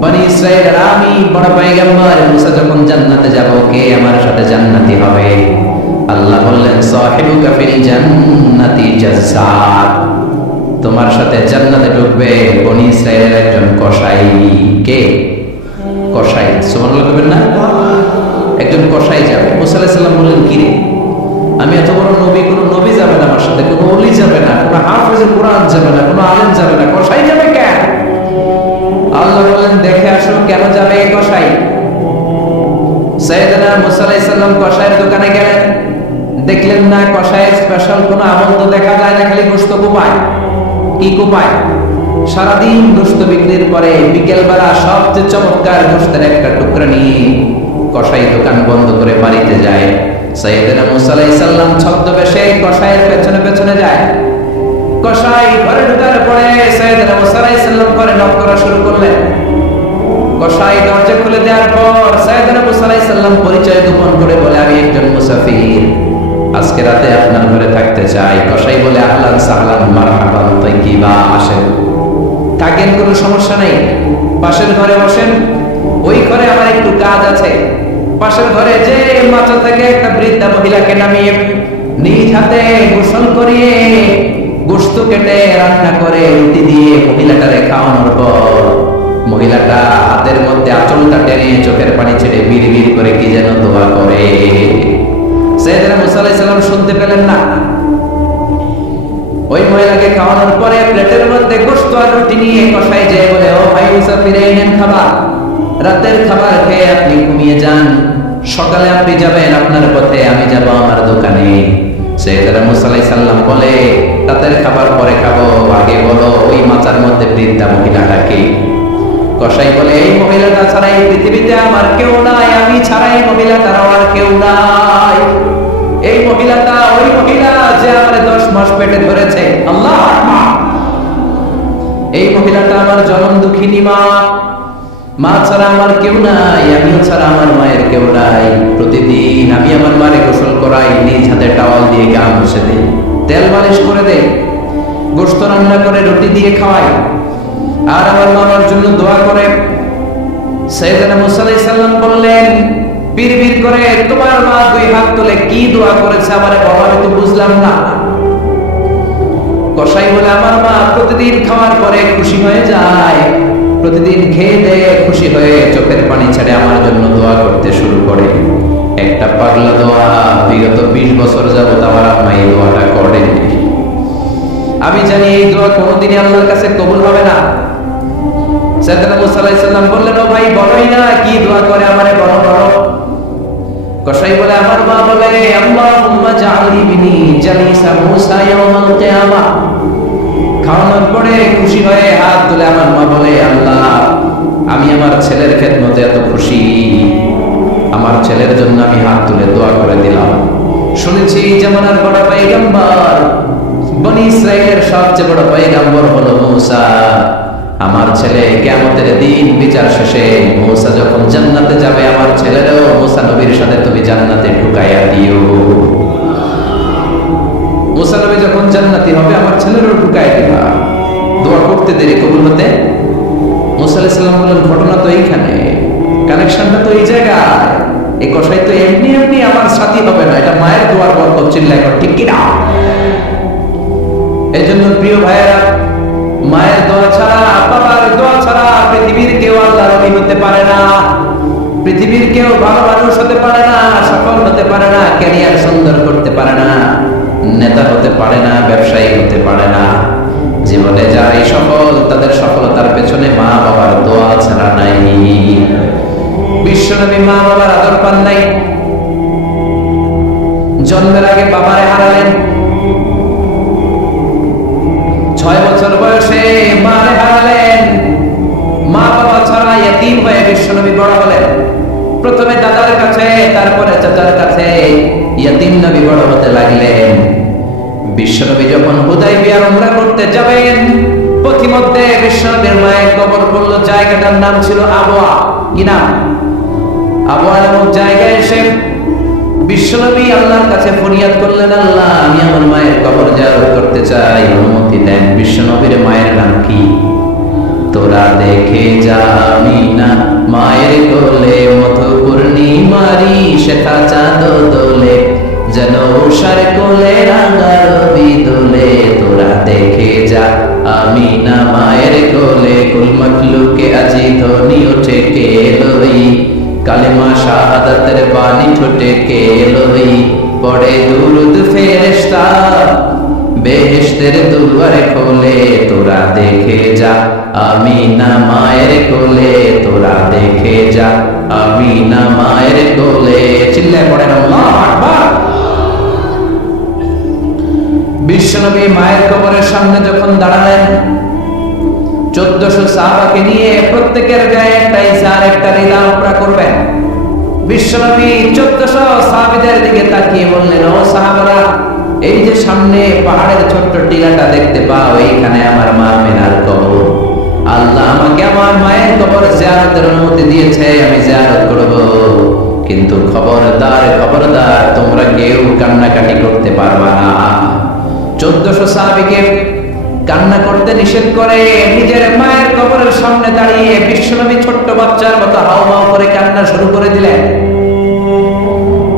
বনি ইসরাইলের আমি বড় পয়গম্বর মুসা যখন জান্নাতে যাব কে আমার সাথে জান্নাতি হবে? আল্লাহ বললেন সাহিবুকা ফিল জান্নাতি জাজ্জার, তোমার সাথে জান্নাতে ঢুকবে বনি ইসরাইলের একজন কসাই। কে? কসাই। সুবহানাল্লাহ বলবেন না? একজন কসাই যাবে। মুসা আলাইহিস সালাম বললেন কি রে, আমি এত বড় নবী, কোন নবী যাবে না আমার সাথে, কোন ওলি যাবে না, কোন হাফেজ কোরআন যাবে না, কোন আলেম যাবে না, কসাই যাবে কেন? আল্লাহ বললেন দেখে আসো কেন যাবে এই কসাই। সাইয়েদনা মুসা আলাইহিস সালাম কসাইয়ের দোকানে গেলেন, দেখলেন না কসাইয়ের স্পেশাল কোনো আমন্ত্রণ দেখা যায় না, খালি গোশত কোপায়। কি কোপায়? সারাদিন গোশত বিক্রির পরে বিকেল বেলা সবচেয়ে চমৎকার গোশতের একটা টুকরা নিয়ে কসাই দোকান বন্ধ করে বাড়িতে যায়। সাইয়েদনা মুসা আলাইহিস সালাম ছদ্মবেশে কসাইয়ের পেছনে পেছনে যায়। কসাই ঘরে ঢোকার পরে সাইয়েদনা মুসা আলাইহিস সালাম ঘরে নক করা শুরু করলেন। কসাই দরজা খুলে দেওয়ার পর সাইয়েদনা মুসা আলাইহিস সালাম পরিচয় গোপন করে বলে আমি একজন মুসাফির, আজকে রাতে আপনার ঘরে থাকতে চাই। কসাই বলে আহলান সাহলান মারহাবান তাইয়িবা, আসেন থাকেন, কোনো সমস্যা নেই, পাশের ঘরে বসেন, ওই ঘরে আমার একটু কাজ আছে। পাশের ঘরে যে মাথা থেকে একটা বৃদ্ধা মহিলাকে নামিয়ে নিজ হাতে গোসল করিয়ে গোশত কেটে রান্না করে রুটি দিয়ে মহিলাটারে খাওয়ানোর পর মহিলাটা হাতের মধ্যে আঁচলটা টেনে চোখের পানি ছেড়ে বিড়বিড় করে কি যেন দোয়া করে। সাইয়েদনা মুসা আলাইহিস সালাম শুনতে পেলেন না। ওই মহিলাকে খাওয়ানোর পরে প্লেটের মধ্যে গোশত আর রুটি নিয়ে কসাই যে বলে ও ভাই মুসাফির, এই নেন খাবার, রাতের খাবার খেয়ে আপনি ঘুমিয়ে যান, সকালে আপনি যাবেন আপনার পথে, আমি যাব আমার দোকানে। সাইয়েদনা মুসা আলাইহিস সালাম বলে রাতের খাবার পরে খাবো, আগে বলো ওই মাচার মধ্যে বৃদ্ধা মহিলাটাকে। কসাই বলে এই মহিলাটা ছাড়া এই পৃথিবীতে আমার কেউ নাই, আমি ছাড়া এই মহিলাটার আর কেউ নাই। এই মহিলাটা ওই মহিলা যে আমার 10 মাস পেটে ধরেছে, আল্লাহ এই মহিলাটা আমার জনম দুঃখিনী মা, মা ছাড়া আমার কেউ নাই, আমিও ছাড়া আমার মায়ের কেউ নাই। প্রতিদিন আমি আমার মারে গোসল করাই, নিজ হাতে টাওয়াল দিয়ে গা মুছে দেই, তেল মালিশ করে দেই, গোশত রান্না করে রুটি দিয়ে খাওয়াই, আর আমার মামার জন্য দোয়া করে। সাইয়েদনা মুসা আলাইহিস সালাম বললেন বিড়বিড় করে তোমার মা দুই হাত তুলে কি দোয়া করেছে আমারে বাবা, আমি তো বুঝলাম না। কসাই বলে আমার মা প্রতিদিন খাওয়ার পরে খুশি হয়ে যায়, প্রতিদিন খেয়ে দেয়ে খুশি হয়ে চোখের পানি ছেড়ে আমার জন্য দোয়া করতে শুরু করে। একটা পাগলা দোয়া, বিগত 20 বছর যাবত আমার আম্মা এই দোয়াটা করেন। আমি জানি এই দোয়া কোনোদিনই আল্লাহর কাছে কবুল হবে না। সাইয়েদনা মুসা আলাইহিস সালাম বললেন ও ভাই বলোই না কি দোয়া করে আমারে বলো বলো। কসাই বলে আমার মা বলে আল্লাহুম্মা জাআলনি বিনি জালিসা মুসা ইয়াউমাল কিয়ামা। খাওয়ানোর পরে খুশি হয়ে হাত তুলে আমার মা বলে আল্লাহ আমি আমার ছেলের খেদমতে এত খুশি, আমার ছেলের জন্য আমি হাত তুলে দোয়া করে দিলাম। শুনেছি জামানার বড় পয়গম্বর, বনি ইসরাইলের সবচেয়ে বড় পয়গম্বর হলো মুসা। আমার ছেলে কিয়ামতের দিন বিচার শেষে মুসা যখন জান্নাতে যাবে, আমার ছেলেরও মুসা নবীর সাথে তুমি জান্নাতে ঢুকাইয়া দিও। মুসা নবী যখন জান্নাতি হবে আমার ছেলেরও ঢুকাইয়া দিবা। দোয়া করতে দেরি কবুল হতে। মুসা আলাইহিস সালাম বললেন ঘটনা তো এইখানে, কানেকশনটা তো এই জায়গায়, এই কসাই তো এমনি এমনি আমার সাথী হবে না, এটা মায়ের দোয়ার বরকত। চিল্লায় ঠিক কি না? এই জন্য প্রিয় ভাইয়েরা, মায়ের দোয়া ছাড়া বাবার দোয়া ছাড়া পৃথিবীর কেউ আল্লাহর নবী হতে পারে না, পৃথিবীর কেউ ভালো মানুষ হতে পারে না, সফল হতে পারে না, ক্যারিয়ার সুন্দর করতে পারে না, নেতা হতে পারে না, ব্যবসায়ী হতে পারে না। জীবনে যারাই সফল তাদের সফলতার পেছনে মা বাবার দোয়া ছাড়া নাই। বিশ্বনবী মা বাবার আদর পান নাই, জন্মের আগে বাবারে হারালেন, 6 বছর বয়সে মারে হারালেন। মা বাবা ছাড়া ইতিম হয়ে বিশ্বনবী বড় হলেন। প্রথমে দাদার কাছে, তারপরে চাচার কাছে ইতিম নবী বড় হতে লাগলেন। বিশ্বনবী যখন হুদায়বিয়ার উমরা করতে যাবেন, পথিমধ্যে বিশ্বনবীর মায়ের কবর পড়ল। জায়গাটার নাম ছিল আবওয়া। কি নাম? আবওয়া নামক জায়গায় এসে বিশ্বনবী আল্লাহর কাছে ফরিয়াদ করলেন, আল্লাহ আমি আমার মায়ের কবর জিয়ারত করতে চাই, অনুমতি দেন। বিশ্বনবীর মায়ের নাম কি? তোরা দেখে যা আমিনা মায়ের কোলে মধু পূর্ণিমারি শেখা চাঁদ দোলে যেন উষার কোলে রাঙা রবি দোলে তোরা দেখে যা আমিনা মায়ের কোলে কুল মখলুকে আজি ধ্বনি ওঠে কে লই কালেমা শাহাদাতের বাণী ঠোঁটে কে লই পড়ে দুরুদ ফেরেশতা বেহেশতের দুয়ার খোলে তোরা দেখে যা আমিনা মায়ের কোলে তোরা দেখে যা আমিনা মায়ের কোলে চিল্লায় পড়েন আল্লাহু আকবার। বিশ্বনবী মায়ের কবরের সামনে যখন দাঁড়ালেন 1400 সাহাবাকে নিয়ে প্রত্যেকের গায়ে একটা ইজার একটা রিদা উপরা করবেন। বিশ্বনবী 1400 সাহাবীদের দিকে তাকিয়ে বললেন, ও সাহাবারা, এই যে সামনে পাহাড়ের ছোট্ট টিলাটা দেখতে পাও, এইখানে আমার মা আমিনার কবর। আল্লাহ আমাকে আমার মায়ের কবর জিয়ারতের অনুমতি দিয়েছে, আমি জিয়ারত করব। কিন্তু খবরদার খবরদার, তোমরা কেউ কান্নাকাটি করতে পারবা না। 1400 সাহাবীকে কান্না করতে নিষেধ করে নিজের মায়ের কবরের সামনে দাঁড়িয়ে বিশ্বনবী ছোট্ট বাচ্চার মতো হাউমাউ করে কান্না শুরু করে দিলেন।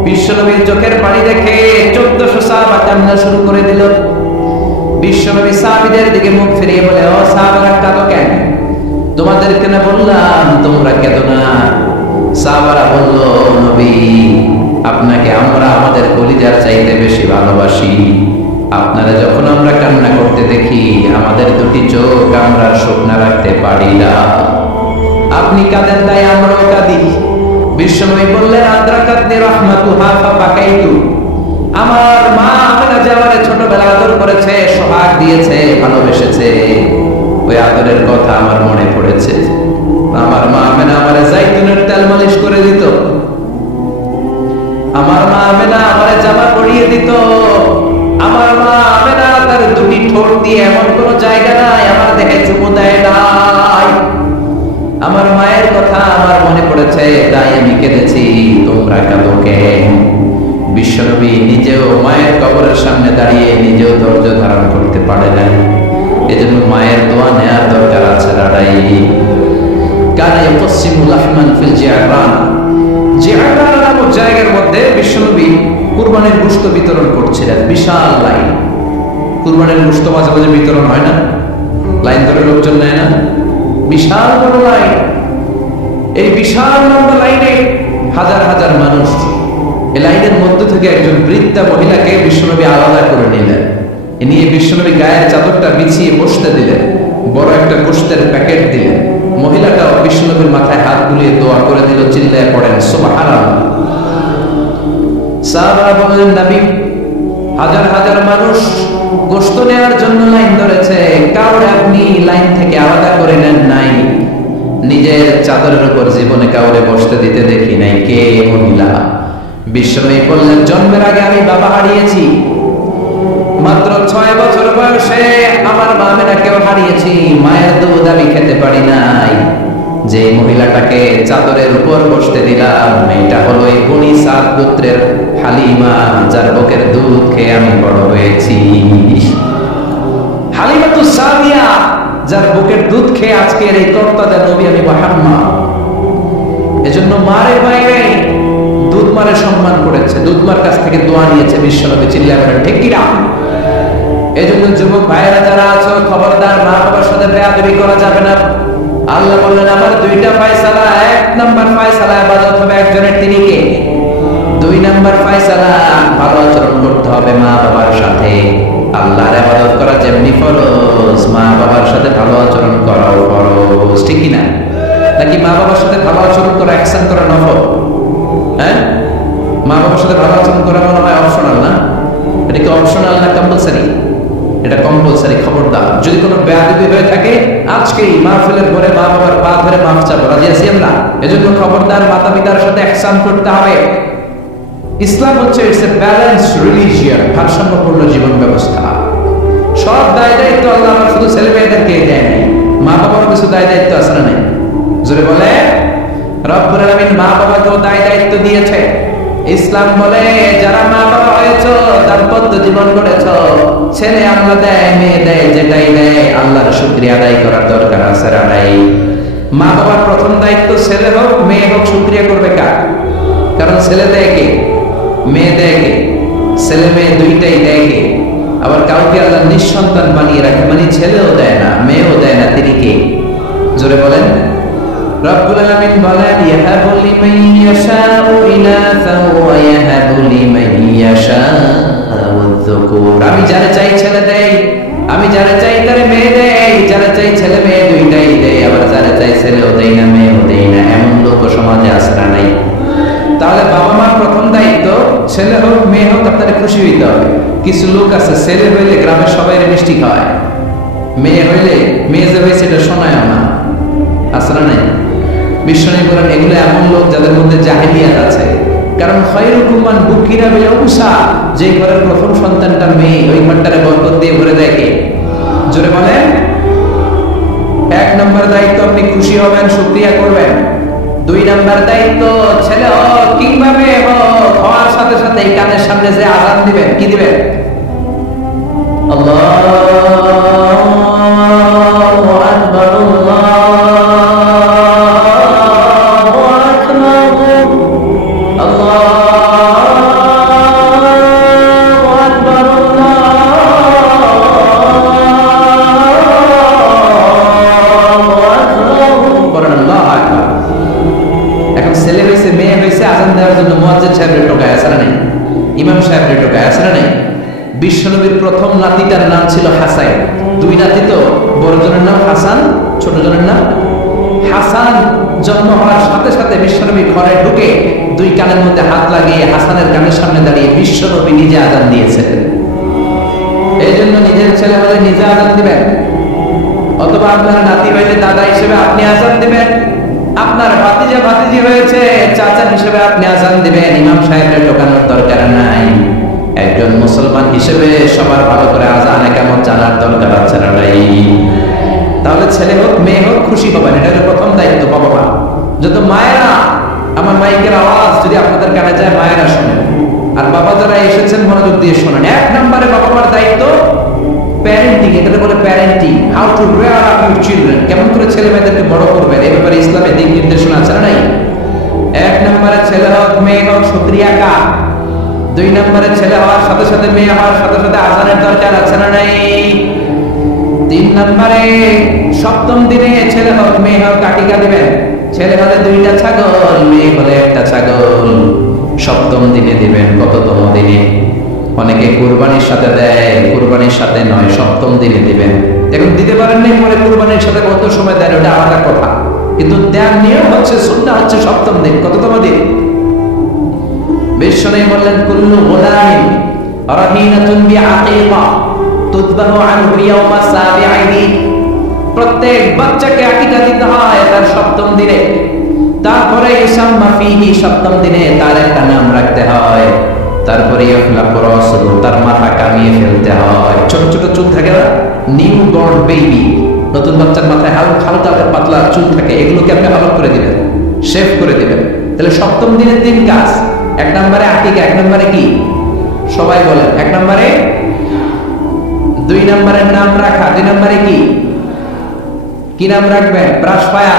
বিশ্বনবীর চোখের পানি দেখে 1400 সাহাবা কান্না শুরু করে দিল। বিশ্বনবী সাহাবীদের দিকে মুখ ফিরিয়ে বলে, ও সাহাবারা, কাঁদো কেন? তোমাদেরকে না বললাম তোমরা কেঁদো না? সাহাবারা বলল, নবী, আপনাকে আমরা আমাদের কলিজার চাইতে বেশি ভালোবাসি। আপনারা যখন আমরা কান্না করতে দেখি, আমাদের দুটি চোখ আমরা শুকনা রাখতে পারি না। আপনি কাঁদেন তাই আমরাও কাঁদি। বিশ্বনবী বললেন, আদ্রাকাতনি রাহমাতুহা ফাবাকাইতু। আমার মা আমিনা যে আমারে ছোটবেলা আদর করেছে, সোহাগ দিয়েছে, ভালোবেসেছে, ওই আদরের কথা আমার মনে পড়েছে। আমার মা আমিনা আমারে জাইতুনের তেল মালিশ করে দিত। আমার মা আমিনা আমারে জামা পরিয়ে দিত। আমার মা আমিনা তার দুটি ঠোঁট দিয়ে এমন কোনো জায়গা নাই আমার দেহে চুমু দেয় নাই। আমার মায়ের কথা আমার মনে পড়েছে, তাই আমি কেঁদেছি। তোমরা কাঁদো কেন? বিশ্বনবী নিজেও মায়ের কবরের সামনে দাঁড়িয়ে নিজেও ধৈর্য ধারণ করতে পারে না। এজন্য মায়ের দোয়া নেওয়ার দরকার আছে। দাঁড়াই কানে পশ্চিমুল আহমান ফিল জিয়ারান, জিয়ারান নামক জায়গার মধ্যে বিশ্বনবী কুরবানির গোশত বিতরণ করছিলেন। বিশাল লাইন। কুরবানির গোশত মাঝে মাঝে বিতরণ হয় না, লাইন ধরে লোকজন নেয় না, বিশাল বড় লাইন। এই বিশাল লম্বা লাইনে হাজার হাজার মানুষ। এই লাইনের মধ্য থেকে একজন বৃদ্ধা মহিলাকে বিশ্বনবী আলাদা করে নিলেন। এ নিয়ে বিশ্বনবী গায়ের চাদরটা বিছিয়ে বসতে দিলেন, বড় একটা গোশতের প্যাকেট দিলেন। মহিলাটাও বিশ্বনবীর মাথায় হাত বুলিয়ে দোয়া করে দিল। চিল্লায় পড়েন সুবহানাল্লাহ। সাহাবারা বললেন, নবী, হাজার হাজার মানুষ গোশত নেওয়ার জন্য লাইন ধরেছে, কাউরে আপনি লাইন থেকে আলাদা করে নেন নাই। নিজের চাদরের উপর জীবনে কাউরে বসতে দিতে দেখি নাই। কে মহিলা? বিশ্বনবী বললেন, জন্মের আগে আমি বাবা হারিয়েছি। মাত্র 6 বছর বয়সে আমার মা আমিনাকেও হারিয়েছি। মায়ের দুধ আমি খেতে পারি নাই। যে মহিলাটাকে চাদরের উপর বসতে দিলাম, এটা হলো এই বনি সাদ গোত্রের হালিমা, যার বুকের দুধ খেয়ে আমি বড় হয়েছি। হালিমাতুস সাদিয়া, যার বুকের দুধ খেয়ে আজকের এই কর্তাদা নবী আমি মুহাম্মদ। এজন্য মারে বাইরে দুধ মারে সম্মান করেছে, দুধ মার কাছ থেকে দোয়া নিয়েছে বিশ্বনবী। চিল্লায় বলেন ঠিক কি না? এজন্য যুবক ভাইয়েরা যারা আছো, খবরদার, মা বাবার সাথে বেয়াদবি করা যাবে না। আল্লাহ বললেন, আমার দুইটা ফয়সালা। 1 নাম্বার ফয়সালা ইবাদত হবে একজনের, তিনি কে? 2 নাম্বার ফয়সালা ভালো আচরণ করতে হবে মা বাবার সাথে। আল্লাহর ইবাদত করা যেমনি ফরজ, মা বাবার সাথে ভালো আচরণ করাও ফরজ। ঠিক কি না? নাকি মা বাবার সাথে ভালো আচরণ করা একসাথে করা নফল? হ্যাঁ, মা বাবার সাথে ভালো আচরণ করা মনে হয় অপশনাল না? এটা কি অপশনাল না কম্পালসারি? এটা কম্পালসারি। খবরদার, যদি কোনো বেয়াদবি হয়ে থাকে আজকেই মাহফিলের পরে মা বাবার পা ধরে মাফ চাবো, রাজি আছি আমরা? এজন্য খবরদার, মাতা পিতার সাথে ইহসান করতে হবে। ইসলাম হচ্ছে ইটস এ ব্যালেন্সড রিলিজিয়ন, ভারসাম্যপূর্ণ জীবন ব্যবস্থা। সব দায় দায়িত্ব আল্লাহ আমার শুধু ছেলে মেয়েদেরকে দেয় নাই, মা বাবার কিছু দায় দায়িত্ব আছে না? নাই? জোরে বলে, রব্বুল আলামিন মা বাবাকেও দায় দায়িত্ব দিয়েছে। ইসলাম বলে যারা মা বাবা হয়েছো, দাম্পত্য জীবন করেছো, ছেলে আল্লাহ দেয়, মেয়ে দেয়, যেটাই দেয় আল্লাহর শুকরিয়া আদায় করার দরকার আছে না নাই? মা বাবার প্রথম দায়িত্ব ছেলে হোক মেয়ে হোক শুকরিয়া করবে কার? কারণ ছেলে দেয় কে, মেয়ে দেয় কে? ছেলে মেয়ে দুইটাই দেয় কে? আবার কাউকে আল্লাহ নিঃসন্তান বানিয়ে রাখে, মানে ছেলেও দেয় না মেয়েও দেয় না, তিনি কে? জোরে বলেন। রব্বুল আলামিন বলেন ইয়াহাবু লিমান ইয়াশাউ ইনাসান ওয়া ইয়াহাবু লিমান ইয়াশাউ যুকুর। আমি যারে চাই ছেলে দেই, আমি যারে চাই তারে মেয়ে দেই, যারে চাই ছেলে মেয়ে দুইটাই দেই, আবার যারে চাই ছেলেও দেই না মেয়েও দেই না। এমন লোক সমাজে আছে না নাই? তাহলে বাবা মার প্রথম দায়িত্ব ছেলে হোক মেয়ে হোক আপনারা খুশি হইতে হবে। কিছু লোক আছে ছেলে হইলে গ্রামের সবাই মিষ্টি খাওয়ায়, মেয়ে হইলে মেয়ে যে হয়েছে এটা শোনায় না, আছে না নাই? বিশ্বনবী বলেন এগুলো এমন লোক যাদের মধ্যে জাহেলিয়াত আছে। কারণ খায়রুকুম মান বুকিরা বিল উনসা, যে ঘরের প্রথম সন্তানটা মেয়ে ওই ঘরটারে বরকত দিয়ে ভরে দেয় কে? জোরে বলেন। এক নম্বর দায়িত্ব আপনি খুশি হবেন, শুকরিয়া করবেন। দুই নম্বর দায়িত্ব ছেলে হোক কিংবা মেয়ে হোক, হওয়ার সাথে সাথে কানের সামনে যে আযান দিবেন, কি দিবেন? আল্লাহু আকবার, বিশ্বনবীর প্রথম নাতিটার নাম ছিল হাসান। দুই নাতি তো, বড় জনের নাম হাসান, ছোট জনের নাম হাসান। জন্ম হওয়ার সাথে সাথে বিশ্বনবী ঘরে ঢুকে দুই কানের মধ্যে হাত লাগিয়ে হাসানের কানের সামনে দাঁড়িয়ে বিশ্বনবী নিজে আযান দিয়েছেন। এই জন্য নিজের ছেলে হলে নিজে আযান দিবেন, অথবা আপনার নাতি হইলে দাদা হিসেবে আপনি আযান দিবেন, আপনার ভাতিজা ভাতিজি হয়েছে চাচা হিসেবে আপনি আযান দিবেন। ইমাম সাহেবের ঢোকানোর দরকার নাই। একজন মুসলমান হিসেবে সবার ভালো করে আযান কেমন জানার দরকার আছে না নাই? তাহলে ছেলে হোক মেয়ে হোক খুশি হবেন, এটা হলো প্রথম দায়িত্ব বাবা মা। যত মায়েরা, আমার মাইকের আওয়াজ যদি আপনাদের কানে যায় মায়েরা শোনেন, আর বাবা যারা এসেছেন মনোযোগ দিয়ে শোনেন। এক নম্বরে বাবা মার দায়িত্ব প্যারেন্টিং, এটা বলে parenting, how to rare up your children, কেমন করে ছেলে মেয়েদেরকে বড় করবেন এই ব্যাপারে ইসলামে দিক নির্দেশনা আছে না নাই? এক নম্বরে ছেলে হোক মেয়ে হোক শুকরিয়া কার? দুই নম্বরে ছেলে হওয়ার সাথে সাথে মেয়ে হওয়ার সাথে সাথে আযানের দরকার আছে না নাই? তিন নম্বরে সপ্তম দিনে ছেলে হোক মেয়ে হোক আকিকা দিবেন। ছেলে হলে দুইটা ছাগল, মেয়ে হলে একটা ছাগল, সপ্তম দিনে দিবেন। কততম দিনে? অনেকে কুরবানির সাথে দেয়, কুরবানির সাথে নয়, সপ্তম দিনে দিবেন। এখন দিতে পারেন নাই পরে কুরবানির সাথে কত সময় দেন ওটা আলাদা কথা, কিন্তু দেওয়ার নিয়ম হচ্ছে সুন্নাহ হচ্ছে সপ্তম দিন। কততম দিন? বিশ্বনবী বললেন কুল্লু গুলামিন রাহিনাতুন বিআকিকা তুযবাহু আনহু ইয়াওমা সাবিঈ, প্রত্যেক বাচ্চাকে আকিকা দিতে হয় তার সপ্তম দিনে। তারপরে ইসাম্মা ফিহি, সপ্তম দিনে তার একটা নাম রাখতে হয়। তারপরে ইফলাকু রাসুহু, তার মাথা কামিয়ে ফেলতে হয়। ছোট ছোট চুল থাকে না, নিউ বর্ন বেবি, নতুন বাচ্চার মাথায় হালকা হালকা পাতলা চুল থাকে, এগুলোকে আপনি আলাদা করে দিবেন, শেভ করে দিবেন। তাহলে সপ্তম দিনের তিন কাজ। এক নম্বরে আকিকা, এক নম্বরে কি? সবাই বলেন। এক নম্বরে, দুই নম্বরের নাম রাখা, দুই নম্বরে কি? কি নাম রাখবেন? ব্রাশ পায়া,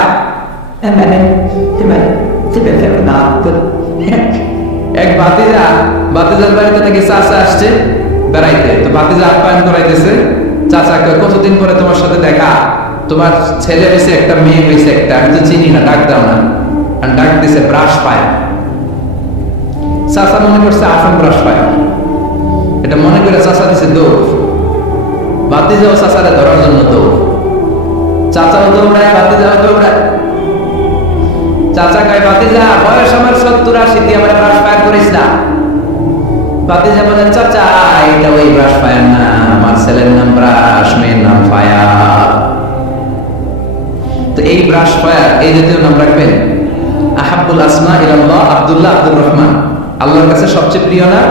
এক ভাতিজার বাড়িতে নাকি চাচা আসছে বেড়াইতে, তো ভাতিজা আপ্যায়ন করাইতেছে। চাচাকে কতদিন পরে তোমার সাথে দেখা, তোমার ছেলে হয়েছে একটা মেয়ে হয়েছে একটা, আমি তো চিনি না, ডাক দাও না। আর ডাক দিছে ব্রাশ পায়া। চাচা মনে করছে আসন ব্রাশ পায়া, এটা মনে করে চাচা দিছে দৌড়। ভাতিজাও চাচারে ধরার জন্য দৌড়, চাচাও দৌড়ায় ভাতিজাও দৌড়ায়। চাচা কয় ভাতিজা বয়স আমার 70-80, তুই আমার ব্রাশ ফায়ার করিস না। ভাতিজা বলেন চাচা এটা ওই ব্রাশ ফায়ার না, আমার ছেলের নাম ব্রাশ, মেয়ের নাম ফায়ার। তো এই ব্রাশ ফায়ার এই জাতীয় নাম রাখবেন। আহাব্বুল আসমা ইলাল্লাহ আব্দুল্লাহ, আব্দুর রহমান, আল্লাহর কাছে সবচেয়ে প্রিয় নাম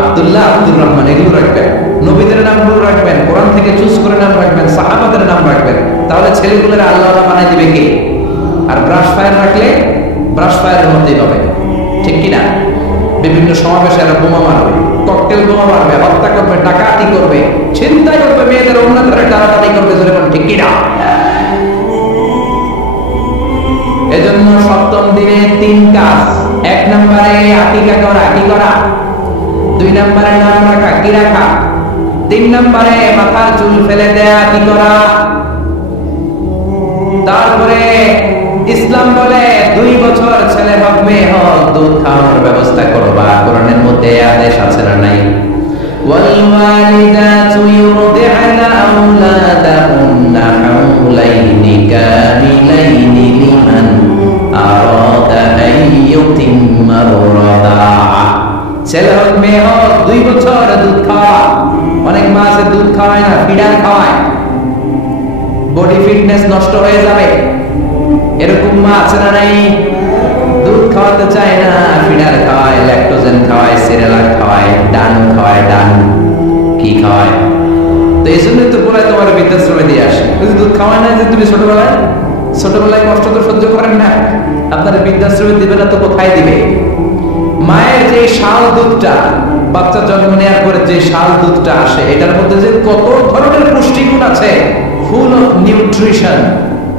আব্দুল্লাহ, আব্দুর রহমান, এগুলো রাখবেন। নবীদের নামগুলো রাখবেন, কোরআন থেকে চুজ করে নাম রাখবেন, সাহাবাদের নাম রাখবেন। তাহলে ছেলেগুলোর আল্লাহ বানাই দিবে কে? আর ব্রাশ ফায়ার রাখলে ব্রাশ ফায়ারের মধ্যেই পাবে, ঠিক কিনা? বিভিন্ন সমাবেশে এরা বোমা মারবে, ককটেল বোমা মারবে, হত্যা করবে, ডাকাতি করবে, ছিনতাই করবে, মেয়েদের অন্য ধরে টানাটানি করবে, যেরকম ঠিক কিনা? এজন্য সপ্তম দিনে 3 কাজ। 1 নম্বরে আকিকা করা, কি করা? 2 নম্বরে নাম রাখা, কি রাখা? 3 নম্বরে মাথার চুল ফেলে দেয়া, কি করা? তারপরে ইসলাম বলে 2 বছর ছেলে হোক মেয়ে হোক দুধ খাওয়ানোর ব্যবস্থা করবা। কোরআনের মধ্যে আদেশ আছে না নাই? والوالدات يرضعن أولادهن حولين كاملين لمن أراد أن يتم الرضاعة। ছেলে হোক মেয়ে হোক 2 বছর দুধ খাওয়া। অনেক মা আছে দুধ খাওয়ায় না, ফিডার খাওয়ায়, বডি ফিটনেস নষ্ট হয়ে যাবে, এরকম মা আছে না নাই? দুধ খাওয়াতে চায় না, ফিডার খাওয়ায়, ল্যাকটোজেন খাওয়ায়, সিরিয়াল খাওয়ায়, ডান খাওয়ায়, ডান কি খাওয়ায়। তো এই জন্যই তো বলে তোমার বৃদ্ধাশ্রমে দিয়ে আসে। দুধ খাওয়ায় না যে তুমি ছোটবেলায় কষ্ট তো সহ্য করেন না, আপনার বৃদ্ধাশ্রমে দিবে না তো কোথায় দিবে? মায়ের যে শাল দুধটা, বাচ্চা জন্ম নেওয়ার পরে যে শাল দুধটা আসে, এটার মধ্যে যে কত ধরনের পুষ্টিগুণ আছে, ফুল অফ নিউট্রিশন,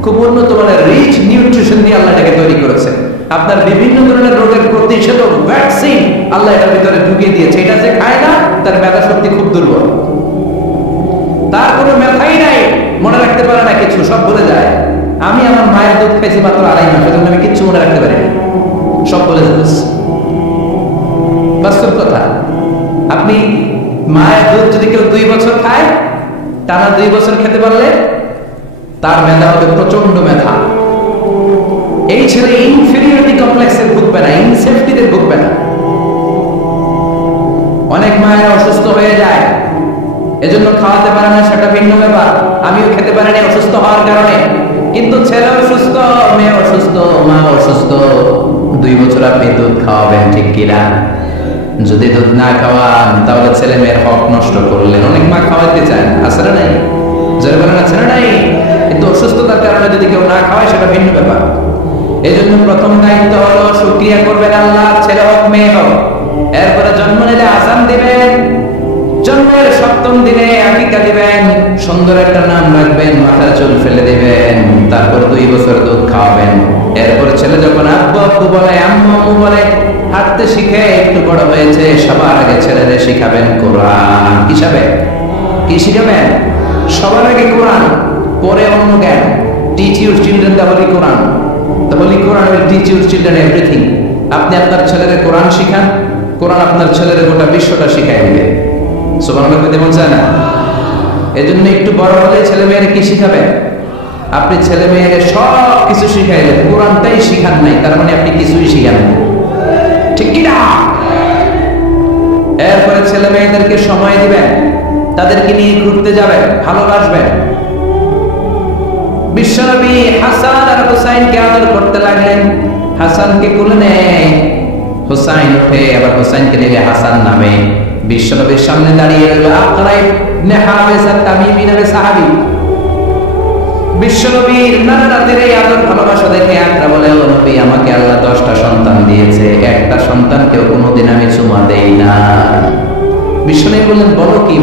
খুব উন্নত মানের রিচ নিউট্রিশন দিয়ে আল্লাহ এটাকে তৈরি করেছে। আপনার বিভিন্ন ধরনের রোগের প্রতিষেধক ভ্যাকসিন আল্লাহ এটার ভিতরে ঢুকিয়ে দিয়েছে। এটা যে খায় না তার মেধা শক্তি খুব দুর্বল, তার কোনো মেধাই নাই, মনে রাখতে পারে না কিছু, সব ভুলে যায়। আমি আমার মায়ের দুধ খাইছি মাত্র 2.5 মাস, সেজন্য আমি কিচ্ছু মনে রাখতে পারিনি, সব বলে যাচ্ছে। বাস্তব কথা। আপনি মায়ের দুধ যদি কেউ 2 বছর খায়, টানা 2 বছর খেতে পারলে তার মেধা হবে প্রচন্ড মেধা। এই ছেলে ইনফেরিয়রিটি কমপ্লেক্সের ভুগবে না, ইনসেফটিতে ভুগবে না। অনেক মায়েরা অসুস্থ হয়ে যায়, এজন্য খাওয়াতে পারে না, সেটা ভিন্ন ব্যাপার। আমিও খেতে পারিনি অসুস্থ হওয়ার কারণে, কিন্তু ছেলে অসুস্থ, মেয়ে অসুস্থ, মা অসুস্থ, 2 বছর আপনি দুধ খাওয়াবেন, ঠিক কিনা? যদি দুধ না খাওয়ান তাহলে ছেলে মেয়ের হক নষ্ট করলেন। অনেক মা খাওয়াতে চায়, আছে না নাই? যারা বলেন আছে না নাই? কিন্তু অসুস্থতার কারণে যদি কেউ না খাওয়ায় সেটা ভিন্ন ব্যাপার। এই জন্য প্রথম দায়িত্ব হলো শুকরিয়া করবেন আল্লাহ, ছেলে হোক মেয়ে হোক। এরপরে জন্ম নিলে আযান দিবেন, জন্মের 7ম দিনে আকিকা দিবেন, সুন্দর একটা নাম রাখবেন, মাথার চুল ফেলে দিবেন, তারপর 2 বছর দুধ খাওয়াবেন। এরপর ছেলে যখন আব্বু আব্বু বলে, আম্মু আম্মু বলে, হাঁটতে শিখে একটু বড় হয়েছে, সবার আগে ছেলেদের শিখাবেন কোরআন। হিসাবে কি শিখাবেন? সবার আগে কোরআন, পরে অন্য জ্ঞান। Teach your children the Holi Quran. The Holi Quran will teach your children everything. আপনি আপনার ছেলের কোরআন শিখান, কোরআন আপনার ছেলের গোটা বিশ্বটা শিখাই দিবে। সুবহানাল্লাহ বলতে মন চায় না? এজন্য একটু বড় হলে ছেলে মেয়েরা কি শিখাবেন? আপনি ছেলে মেয়েরা সব কিছু শিখাইলেন, কোরআনটাই শিখান নাই, তার মানে আপনি কিছুই শিখান না, ঠিক কি না? এরপরে ছেলে মেয়েদেরকে সময় দিবেন, তাদেরকে নিয়ে ঘুরতে যাবেন, ভালোবাসবেন। বিশ্বনবী হাসান আর হুসাইনকে আদর করতে লাগলেন। হাসানকে কোলে নেয়, হুসাইন উঠে, আবার হুসাইনকে নিয়ে হাসান নামে। বিশ্বনবীর সামনে দাঁড়িয়ে রইল আকরা ইবনে হাবিস আত-তামিমি নামে সাহাবী। বিশ্বনবীর নানা রাতের এই আদর ভালোবাসা দেখে আকরা বলে, ও নবী, আমাকে আল্লাহ 10টা সন্তান দিয়েছে, একটা সন্তানকেও কোনোদিন আমি চুমা দেই না। বিশ্বনবী বললেন, বলো কি?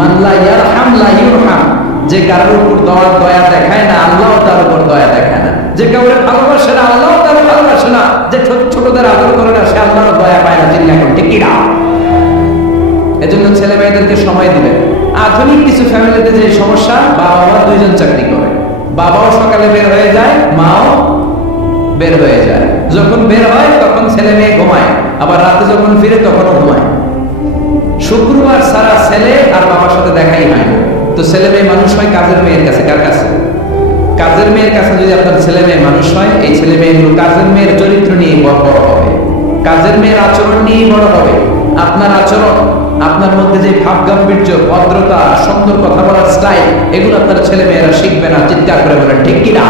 মানলা ইয়ারহাম লা ইউরহাম। যে কারোর উপর দয়া দেখায় না, আল্লাহ তার উপর দয়া দেখায় না। যে কাউকে ভালোবাসে না, আল্লাহ তার ভালোবাসে না। যে ছোটদের আদর করে না, সে আল্লাহর দয়া পায় না, চিন্তা করুন, ঠিক কি না? এজন্য ছেলে মেয়েদেরকে সময় দিবেন। আধুনিক কিছু ফ্যামিলিতে যে সমস্যা, বাবা মা 2জন চাকরি করে, বাবাও সকালে বের হয়ে যায়, মাও বের হয়ে যায়। যখন বের হয় তখন ছেলে মেয়ে ঘুমায়, আবার রাতে যখন ফিরে তখনও ঘুমায়। শুক্রবার সারা ছেলে আর বাবার সাথে দেখাই হয় না। তো ছেলে মেয়ে মানুষ হয় কাজের মেয়ের কাছে। কার কাছে? কাজের মেয়ের কাছে। যদি আপনার ছেলে মেয়ে মানুষ হয়, এই ছেলে মেয়েগুলো কাজের মেয়ের চরিত্র নিয়ে বড় হবে, কাজের মেয়ের আচরণ নিয়ে বড় হবে। আপনার আচরণ, আপনার মধ্যে যে ভাব গাম্ভীর্য, ভদ্রতা, সুন্দর কথা বলার স্টাইল, এগুলো আপনার ছেলে মেয়েরা শিখবে না। চিৎকার করে বলেন, ঠিক কি না?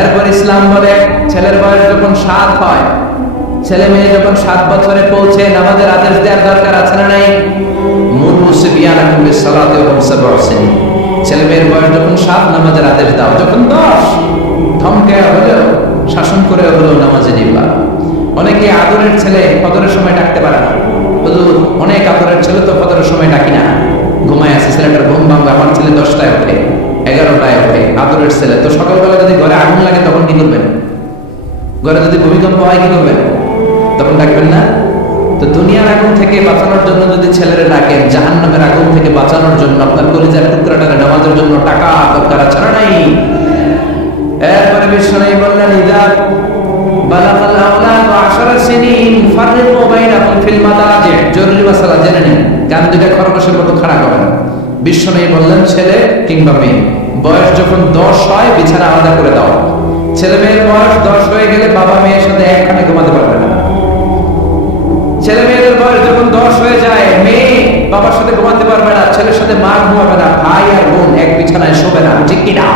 এরপর ইসলাম বলে, ছেলের বয়স যখন 7 হয়, ছেলে মেয়ে যখন 7 বছরে পৌঁছে, নামাজের আদেশ দেওয়ার দরকার আছে না নাই? মুরু সিবিয়ানাকুম বিসসালাতি ওয়া হুম সাব'উ সিনিন। ছেলে মেয়ের বয়স যখন 7, নামাজের আদেশ দাও। যখন 10, ধমকে হলেও, শাসন করে হলেও নামাজে নিবা। অনেকে আদরের ছেলে ফজরের সময় ডাকতে পারে না, হুজুর অনেক আদরের ছেলে তো ফজরের সময় ডাকি না, ঘুমায় আছে, ছেলেটার ঘুম ভাঙবে, আমার ছেলে 10টায় ওঠে 11টায় ওঠে, আদরের ছেলে তো সকালবেলা যদি ঘরে আগুন লাগে তখন কি করবেন? ঘরে যদি ভূমিকম্প হয় কি করবেন? তখন ডাকবেন না? তো দুনিয়ার আগুন থেকে বাঁচানোর জন্য যদি ছেলেরা ডাকেন, জাহান্নামের আগুন থেকে বাঁচানোর জন্য আপনার কলিজার টুকরাটারে নামাজের জন্য টাকা দরকার ছাড়া নাই। এরপরে বিশ্বনবী বললেন, ইদা বালাগাল আওলাদ 10 সিনিন ফাররিকু বাইনাহুম ফিল মাদাজি। জরুরি মাসালা জেনে নিন, কান দুটো খরগোশের মতো খাড়া করেন। বিশ্বনবী বললেন, ছেলে কিংবা মেয়ে বয়স যখন 10 হয় বিছানা আলাদা করে দাও। ছেলে মেয়ের বয়স 10 হয়ে গেলে বাবা মেয়ের সাথে একখানে ঘুমাতে পারবে না। ছেলে মেয়েদের বয়স যখন 10 হয়ে যায়, মেয়ে বাবার সাথে ঘুমাতে পারবে না, ছেলের সাথে মা ঘুমাবে না, ভাই আর বোন এক বিছানায় শোবে না, ঠিক কিনা?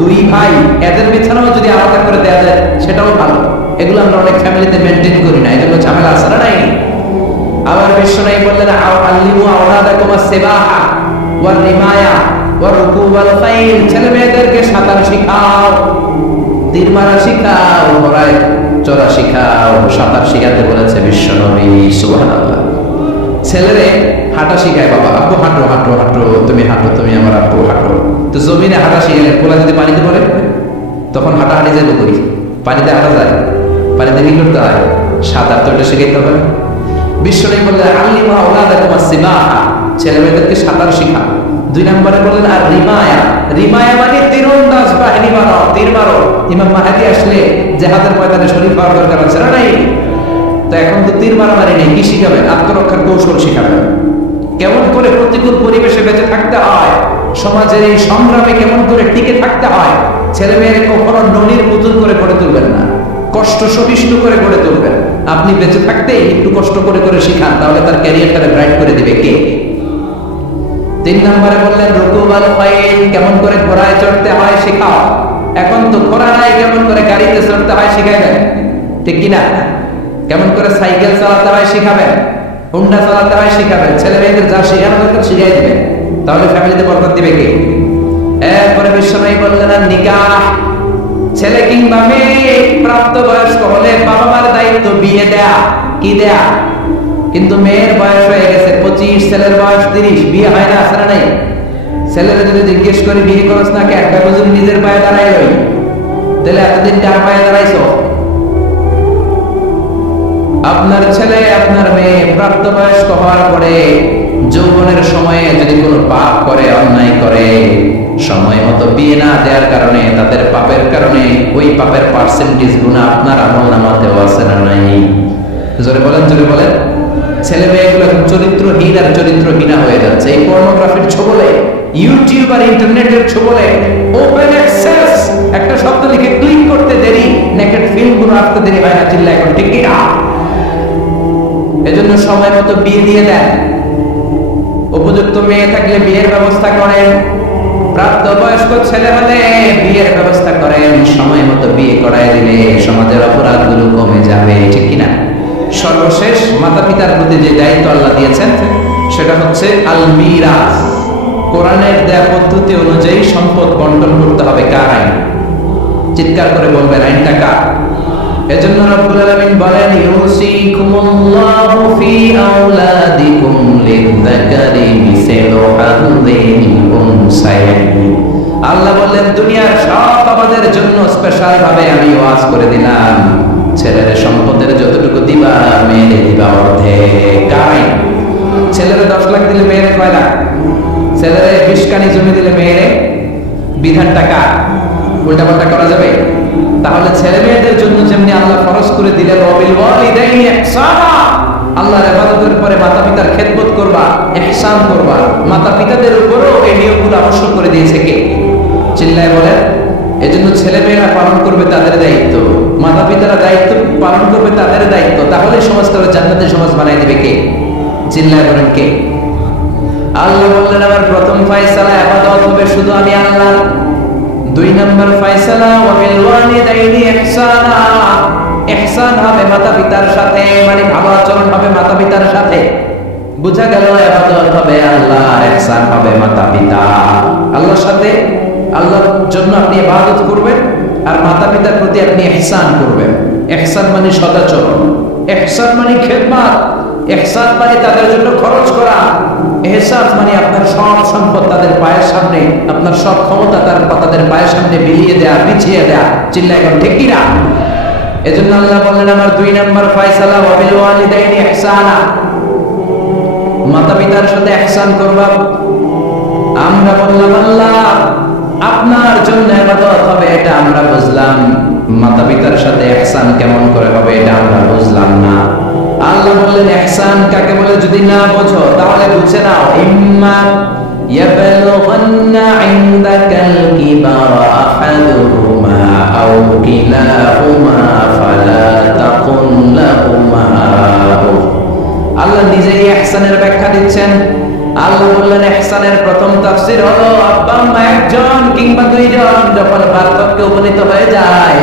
দুই ভাই এদের বিছানাও যদি আলাদা করে দেওয়া যায় সেটাও ভালো। এগুলো আমরা অনেক ফ্যামিলিতে মেনটেন করি না, এজন্য ঝামেলা আছে না নাই? আবার বিশ্বনবী বললেন, আল্লিমু আওলাদাকুম আস-সিবাহা ওয়ার রিমায়া ওয়ার রুকুব ওয়াল ফাইল। ছেলে মেয়েদেরকে সাঁতার শিখাও, তীর মারা শিখাও, ঘোড়ায় চড়া শিখাও, সাঁতার শিখাতে বলেছে বিশ্বনবী। সুবহানাল্লাহ। ছেলেরে হাঁটা শিখায় বাবা, আব্বু হাঁটো হাঁটো হাঁটো, তুমি হাঁটো, তুমি আমার আব্বু হাঁটো। তো জমিনে হাঁটা শিখালে পোলা যদি পানিতে পড়ে তখন হাঁটাহাঁটি যাবো করি, পানিতে হাঁটা যায়, পানিতে কি করতে হয়? সাঁতার তো এটা শিখাইতে হবে। বিশ্বনবী বললেন, আল্লিমু আওলাদাকুম আস-সিবাহা, ছেলে মেয়েদেরকে সাঁতার শিখা। 2 নম্বরে বললেন আর রিমায়া। রিমায়া মানে তীরন্দাজ বাহিনী বানাও, তীর মারো। ইমাম মাহদী আসলে জিহাদের ময়দানে শরীক হওয়ার দরকার আছে না নাই? তো এখন তো তীর মারামারি নেই, কি শিখাবেন? আত্মরক্ষার কৌশল শিখাবেন, কেমন করে প্রতিকূল পরিবেশে বেঁচে থাকতে হয়, সমাজের এই সংগ্রামে কেমন করে টিকে থাকতে হয়। ছেলে মেয়ের কখনো ননির পুতুল করে গড়ে তুলবেন না, কষ্ট সহিষ্ণু করে গড়ে তুলবেন। আপনি বেঁচে থাকতে একটু কষ্ট করে করে শিখান, তাহলে তার ক্যারিয়ারটারে ব্রাইট করে দিবে কে? 3 নম্বরে বললেন রুকুব আল ফাইল, কেমন করে ঘোড়ায় চড়তে হয় শেখাও। এখন তো ঘোড়া নাই, কেমন করে গাড়িতে চড়তে হয় শিখাইবেন, ঠিক কিনা? কেমন করে সাইকেল চালাতে হয় শিখাবেন, হুন্ডা চালাতে হয় শিখাবেন। ছেলে মেয়েদের যা শেখানো দরকার শিখাই দিবেন, তাহলে ফ্যামিলিতে বরকত দিবে কে? এরপরে বিশ্বনবী বললেন আর নিকাহ। ছেলে কিংবা মেয়ে প্রাপ্তবয়স্ক হলে বাবা মার দায়িত্ব বিয়ে দেয়া, কি দেয়া। কিন্তু মেয়ের বয়স হয়ে গেছে 25, ছেলের বয়স 30, বিয়ে হয় না, আসলে নাই। ছেলেরা যদি জিজ্ঞেস করে বিয়ে করছ না কেন, যদি নিজের পায়ে দাঁড়াই রই, তাহলে এতদিন কার পায়ে দাঁড়াইছো? আপনার ছেলে আপনার মেয়ে প্রাপ্তবয়স্ক হওয়ার পরে যৌবনের সময়ে যদি কোনো পাপ করে, অন্যায় করে, সময় মতো বিয়ে না দেওয়ার কারণে, তাদের পাপের কারণে ওই পাপের পার্সেন্টেজ গুণা আপনার আমলনামাতেও আছে না নাই? জোরে বলেন, জোরে বলেন। ছেলে মেয়েগুলো এখন চরিত্রহীন আর চরিত্রহীনা হয়ে যাচ্ছে এই পর্নোগ্রাফির ছোবলে, ইউটিউব আর ইন্টারনেটের ছোবলে। ওপেন অ্যাক্সেস একটা শব্দ লিখে ক্লিক করতে দেরি, নেকেড ফিল্মগুলো আসতে দেরি হয় না, চিল্লা এখন ঠিক কি না? এজন্য সময় মতো বিয়ে দিয়ে দেন, উপযুক্ত মেয়ে থাকলে বিয়ের ব্যবস্থা করেন, প্রাপ্তবয়স্ক ছেলে হলে বিয়ের ব্যবস্থা করেন। সময় মতো বিয়ে করায় দিলে সমাজের অপরাধগুলো কমে যাবে, ঠিক কিনা? সর্বশেষ মাতা পিতার প্রতি যে দায়িত্ব আল্লাহ দিয়েছেন সেটা হচ্ছে আল মিরাস। কোরআনের দেয়া পদ্ধতি অনুযায়ী সম্পদ বন্টন করতে হবে। কার আইন? চিৎকার করে বলবেন, আইনটা কার? এজন্য রব্বুল আলামিন বলেন, ইউসিকুমুল্লাহু ফি আওলাদিকুম লিয-যাকারি মিসলু হাযযিল উনসায়াইন। আল্লাহ বললেন, দুনিয়ার সব আমাদের জন্য স্পেশাল ভাবে আমি ওয়াজ করে দিলাম, ছেলের সম্পদের যতটুকু দিবা মেয়েরে দিবা অর্ধেক। কারণ ছেলেরে 10 লাখ দিলে মেয়েরে কয় লাখ? ছেলেরে 20 কানি জমি দিলে মেয়েরে বিধান টাকা উল্টাপাল্টা করা যাবে? তাহলে ছেলে মেয়েদের জন্য যেমনি আল্লাহ ফরজ করে দিলেন ওয়াবিল ওয়ালিদাইনি ইহসানা, আল্লাহর ইবাদতের পরে মাতা পিতার খেদমত করবা, ইহসান করবা, মাতা পিতাদের উপরও এই নিয়মগুলো আবশ্যক করে দিয়েছে কে? চিল্লায় বলেন। এজন্য ছেলে মেয়েরা পালন করবে তাদের দায়িত্ব, মাতা পিতারা দায়িত্ব পালন করবে তাদের দায়িত্ব। তাহলে সমাজকে জান্নাতের সমাজ বানাই দিবে কে? চিল্লায় বলেন কে? আল্লাহ বললেন, আমার প্রথম ফয়সালা ইবাদত হবে শুধু আমি আল্লাহ। 2 নম্বর ফয়সালা ওয়াবিল ওয়ালিদাইনি ইহসানা, ইহসান হবে মাতা পিতার সাথে, মানে ভালো আচরণ হবে মাতা পিতার সাথে। বুঝা গেল ইবাদত হবে আল্লাহ, ইহসান হবে মাতা পিতা। আল্লাহর সাথে, আল্লাহর জন্য আপনি ইবাদত করবেন আর মাতা পিতার প্রতি আপনি ইহসান করবেন। ইহসান মানে সদাচরণ, ইহসান মানে খেদমত, ইহসান মানে তাদের জন্য খরচ করা, ইহসান মানে আপনার সব সম্পদ তাদের পায়ের সামনে, আপনার সব ক্ষমতা তাদের পায়ের সামনে বিলিয়ে দেয়া, বিছিয়ে দেয়া। চিল্লায় এখন ঠিক কিনা? এজন্য আল্লাহ বললেন আমার 2 নম্বর ফয়সালা ওয়া বিল ওয়ালিদাইনি ইহসানা, মাতা পিতার সাথে ইহসান করবা। আমরা বললাম আল্লাহ আপনার জন্য ইবাদত হবে এটা আমরা বুঝলাম, মাতা পিতার সাথে ইহসান কেমন করে হবে এটা আমরা বুঝলাম না। আল্লাহ বললেন ইহসান কাকে বলে যদি না বোঝো তাহলে বুঝে নাও, ইম্মা ইয়াবলুগান্না ইনদাকাল কিবারা আহাদুহুমা আও কিলাহুমা ফালা তাকুল লাহুমা। আল্লাহ নিজেই ইহসানের ব্যাখ্যা দিচ্ছেন। আল্লাহ বললেন ইহসানের প্রথম তাফসীর হলো আব্বা আম্মা একজন কিংবা দুইজন যখন বার্ধক্যে উপনীত হয়ে যায়,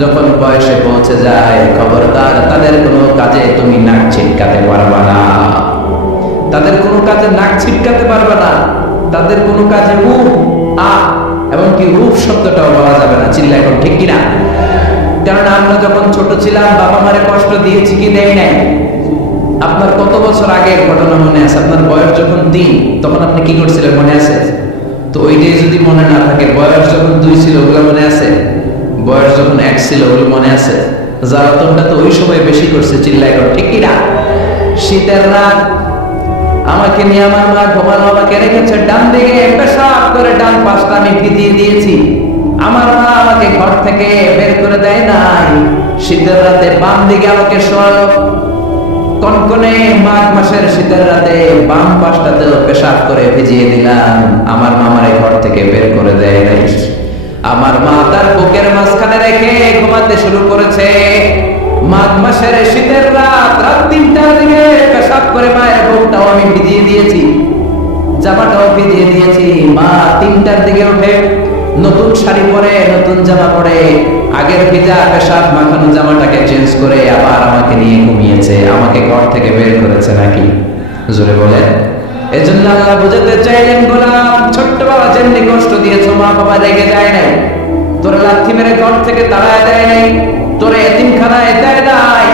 যখন বয়সে পৌঁছে যায়, খবরদার তাদের কোনো কাজে তুমি নাক ছিটকাতে পারবা না, তাদের কোনো কাজে নাক ছিটকাতে পারবা না, তাদের কোনো কাজে এবং কি রূপ শব্দটাও বলা যাবে না। চিল্লা এখন ঠিক কিনা? কারণ আমরা যখন ছোট ছিলাম বাবা মারে কষ্ট দিয়েছি কি দেই নাই? আপনার কত বছর আগের ঘটনা মনে আছে? আপনার বয়স যখন 3 তখন আপনি কি করছিলেন মনে আছে? তো ওইটাই যদি মনে না থাকে, বয়স যখন 2 ছিল ওগুলো মনে আছে? বয়স যখন 1 ছিল ওগুলো মনে আছে? জ্বালাতনটা তো ওই সময় বেশি করছে। চিল্লাই কর ঠিক কিনা? শীতের রাত, আমাকে নিয়ে আমার মা ঘুমানো, আমাকে রেখেছে ডান দিকে, পেশাব করে ডান পাশটা আমি ভিজিয়ে দিয়েছি। আমার মা আমাকে ঘর থেকে বের করে দেয় নাই, শীতের রাতে বাম দিকে আমাকে শোয়ালো। কনকনে মাঘ মাসের শীতের রাতে বাম পাশটাতেও পেশাব করে ভিজিয়ে দিলাম, আমার মামারে ঘর থেকে বের করে দেয় নাই। আমার মা তার বুকের মাঝখানে রেখে ঘুমাতে শুরু করেছে। মাঘ মাসের শীতের রাত, রাত 3টার দিকে পেশাব করে মায়ের বুকটাও আমি ভিজিয়ে দিয়েছি, জামাটাও ভিজিয়ে দিয়েছি। মা 3টার দিকে উঠে নতুন শাড়ি পরে, নতুন জামা পরে, আগের ভিজা পেশাব মাখানো জামাটাকে চেঞ্জ করে আবার আমাকে নিয়ে ঘুমিয়েছে, আমাকে ঘর থেকে বের করেছে নাকি? জোরে বলে। এজন্য আল্লাহ বুঝাতে চাইলেন গোলাম, ছোট্ট বাবা যেমনি কষ্ট দিয়েছো, মা বাবা রেগে যায় নাই, তোরে লাথি মেরে ঘর থেকে তাড়ায় দেয় নাই, তোরে এতিমখানায় দেয় নাই।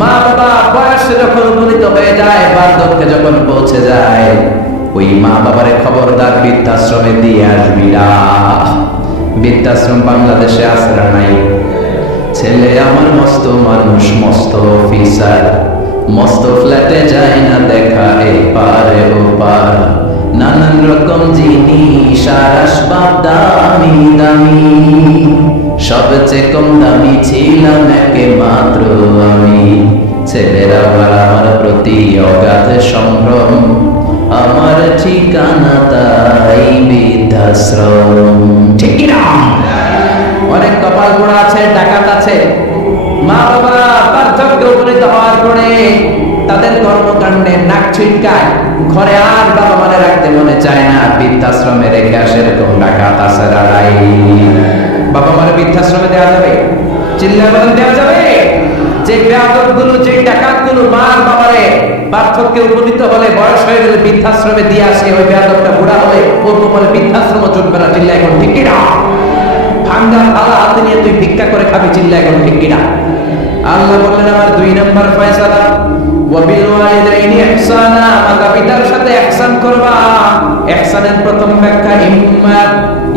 মা বাবা বয়সে যখন উপনীত হয়ে যায়, বার্ধক্যে যখন পৌঁছে যায়, ওই মা বাবারে খবরদার বৃদ্ধাশ্রমে দিয়ে আসবি না। বৃদ্ধাশ্রম বাংলাদেশে আছে না নাই? ছেলে আমার মস্ত মানুষ, মস্ত অফিসার, মস্ত ফ্ল্যাটে যায় না দেখা এপারে ওপার, নানান রকম জিনিস আর আসবাব দামি দামি, সবচেয়ে কম দামি ছিলাম একে মাত্র আমি। ছেলেরা আমার প্রতি অগাধ সম্ভ্রম, আমার ঠিকানা তাই বৃদ্ধাশ্রম। ঠিক না? অনেক কপাল পোড়া আছে, ডাকাত আছে। মা বাবা বার্ধক্যে উপনীত হওয়ার পরে তাদের কর্মকাণ্ডে নাক ছিটকায়, ঘরে আর বাবা মানে রাখতে মনে চায় না, বৃদ্ধাশ্রমে রেখে আসে। এরকম ডাকাত আছে রাড়াই। বাবা মানে বৃদ্ধাশ্রমে দেওয়া যাবে? চিল্লা বলেন দেওয়া যাবে? যে বেয়াদবগুলো, যে ডাকাতগুলো মার বাবারে বার্ধক্যে উপনীত হলে, বয়স হয়ে গেলে বৃদ্ধাশ্রমে দিয়ে আসে, ওই বেয়াদবটা বুড়া হলে ওর কপালে বৃদ্ধাশ্রম চলবে না। চিল্লা এখন ঠিক কিনা? ভাঙ্গা থালা হাতে নিয়ে তুই ভিক্ষা করে খাবি। চিল্লা এখন ঠিক কিনা? আল্লাহ বললেন আমার 2 নম্বর ফয়সালা ওয়া বিল ওয়ালিদাইনি ইহসানা, মাতা পিতার সাথে ইহসান করবা। ইহসানের প্রথম ব্যাখ্যা ইম্মা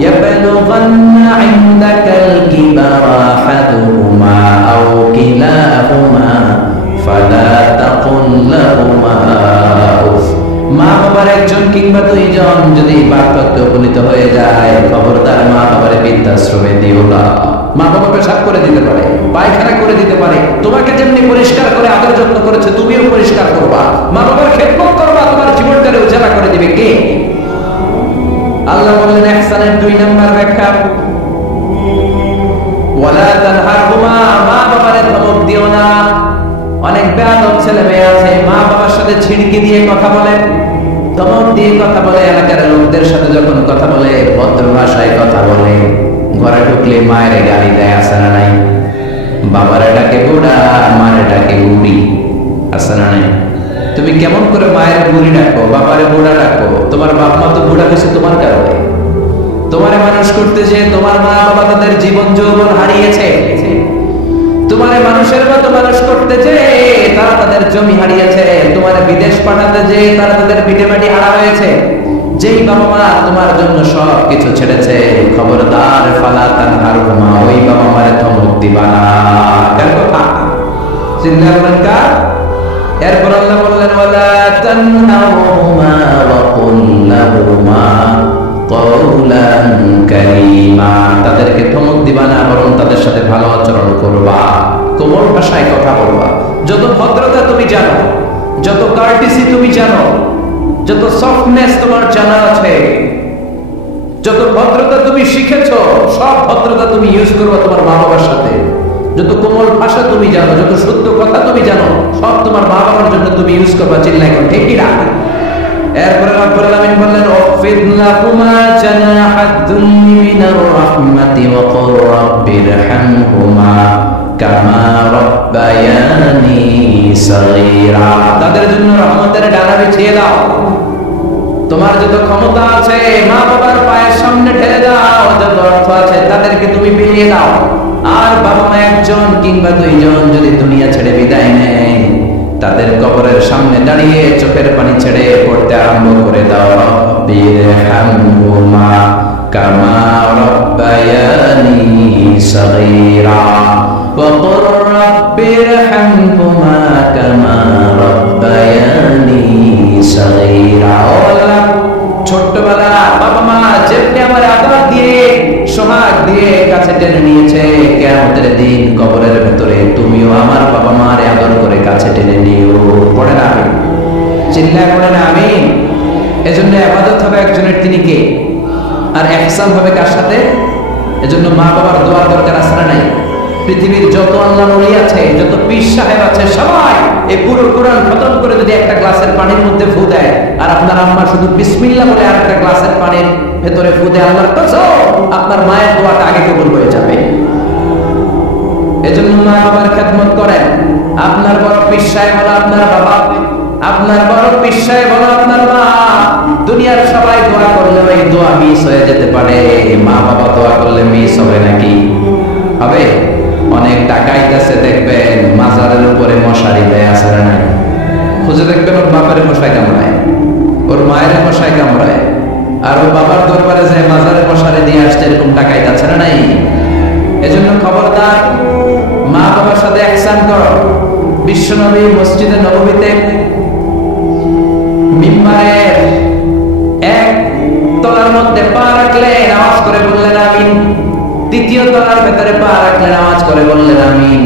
ইয়াবলুগান্না ইনদাকাল কিবারা আহাদুহুমা আও কিলাহুমা ফালা তাকুল লাহুমা উফ। মা বাবার একজন কিংবা দুইজন যদি বার্ধক্যে উপনীত হয়ে যায়, খবরদার মা বাবারে বৃদ্ধাশ্রমে দিও না। মা বাবা পেশাব করে দিতে পারে, পায়খানা করে দিতে পারে, তোমাকে যেমনি পরিষ্কার করে আদর যত্ন করেছে তুমিও পরিষ্কার করবা, মা বাবার খেদমত করবা, তোমার জীবনটারে উজালা করে দিবে কে? আল্লাহ বললেন ইহসানের 2 নম্বর ব্যাখ্যা ওয়ালা তানহারহুমা, মা বাবারে ধমক দিও না। অনেক বেয়াদব ছেলে মেয়ে আছে, মা বাবার সাথে ছিড়কি দিয়ে কথা বলে, ধমক দিয়ে কথা বলে, এলাকার লোকদের সাথে যখন কথা বলে ভদ্র ভাষায় কথা বলে, ঘরে ঢুকলে মায়ের গালি দেয়, আছে না নাই? বাবারে ডাকে বুড়া, মারে ডাকে বুড়ি, আছে না নাই? তুমি কেমন করে মায়ের বুড়ি ডাকো, বাবারে বুড়া ডাকো? তোমার বাপ মা তো বুড়া হয়েছে তোমার কারণে। তোমারে মানুষ করতে যে তোমার মা বাবা তাদের জীবন যৌবন হারিয়েছে, তোমার মানুষের মতো মানুষ করতে যে তারা তাদের জমি হারিয়েছে, তোমার বিদেশ পাঠাতে যে তারা তাদের ভিটেমাটি হারা হয়েছে। যেই বাবা মা তোমার জন্য সব কিছু ছেড়েছে, খবরদার ফালা তানহারহুমা, ওই বাবা মারে ধমক দিবা না। কার কথা? চিন্তা করেন কার? এরপর আল্লাহ বললেন ওয়ালা তানহারহুমা ওয়া কুল লাহুমা কওলান কারীমা, তাদেরকে ধমক দিবা না, বরং তাদের সাথে ভালো আচরণ করবা, কোমল ভাষায় কথা বলবা। যত ভদ্রতা তুমি জানো, যত কার্টিসি তুমি জানো, যত সফটনেস তোমার জানা আছে, যত ভদ্রতা তুমি শিখেছো, সব ভদ্রতা তুমি ইউজ করবা তোমার মা বাবার সাথে। যত কোমল ভাষা তুমি জানো, যত শুদ্ধ কথা তুমি জানো, সব তোমার মা বাবার জন্য তুমি ইউজ করবা। চিল্লাই কোন ঠিক না? এরপরে রব্বুল আলামিন বললেন ওয়াফিদ লাহুমা জানাহাদ দুল্লি মিনার রাহমাতি ওয়া কুর রাব্বিরহামহুমা কামা রাব্বায়ানি সগীরা, তাদের জন্য রহমতের ডানা বিছিয়ে দাও। তোমার যত ক্ষমতা আছে মা বাবার পায়ের সামনে ঢেলে দাও, যত অর্থ আছে তাদেরকে তুমি বিলিয়ে দাও। আর বাবা মা একজন কিংবা দুইজন যদি দুনিয়া ছেড়ে বিদায় নেয়, তাদের কবরের সামনে দাঁড়িয়ে চোখের পানি ছেড়ে পড়তে আরম্ভ করে দাও রব্বিরহামহুমা কামা রাব্বায়ানি সগীরা ওয়া কুর রাব্বিরহামহুমা কামা রাব্বায়ানি সগীরা। আল্লাহ, ছোট্টবেলা বাবা মা যেমনি আমার আদর দিয়ে সোহাগ দিয়ে কাছে টেনে নিয়েছে, কিয়ামতের দিন কবরের ভেতরে তুমিও আমার বাবা মারে আদর করে কাছে টেনে নিও। পড়ে না আমিন? চিল্লায় পড়ে না আমিন? এজন্য ইবাদত হবে একজনের, তিনি কে? আর ইহসান হবে কার সাথে? এজন্য মা বাবার দোয়ার দরকার আছে না নাই? পৃথিবীর যত আল্লাহ ওলি আছে, যত পীর সাহেব আছে, সবাই এই পুরো কোরআন খতম করে যদি একটা গ্লাসের পানির মধ্যে ফু দেয়, আর আপনার আম্মা শুধু বিসমিল্লাহ বলে আর একটা গ্লাসের পানির ভেতরে ফু দেয়, আল্লাহর কসম আপনার মায়ের দোয়াটা আগে কবুল হয়ে যাবে। এজন্য মা বাবার খেদমত করেন। আপনার বড় পীর সাহেব হলো আপনার বাবা, আপনার বড় পীর সাহেব হলো আপনার মা। দুনিয়ার সবাই দোয়া করলে ওই দোয়া মিস হয়ে যেতে পারে, মা বাবা দোয়া করলে মিস হবে নাকি? হবে? অনেক ডাকাইতেছে দেখবেন মাজারের উপরে মশারি দেয়, আছে না নাই? খুঁজে দেখবেন ওর বাপের মশাই কামড়ায়, ওর মায়ের মশাই কামড়ায়, আর ওর বাবার দরবারে যায় মাজারের মশারি দিয়ে আসছে, এরকম ডাকাইতে আছে না নাই? এজন্য খবরদার, মা বাবার সাথে ইহসান করো। বিশ্বনবী মসজিদে নববীতে মিম্বারের এক তলার মধ্যে পা রাখলেন, আওয়াজ করে বললেন আমিন। দ্বিতীয় তলার ভেতরে পা রাখলেন, আওয়াজ করে বললেন আমিন।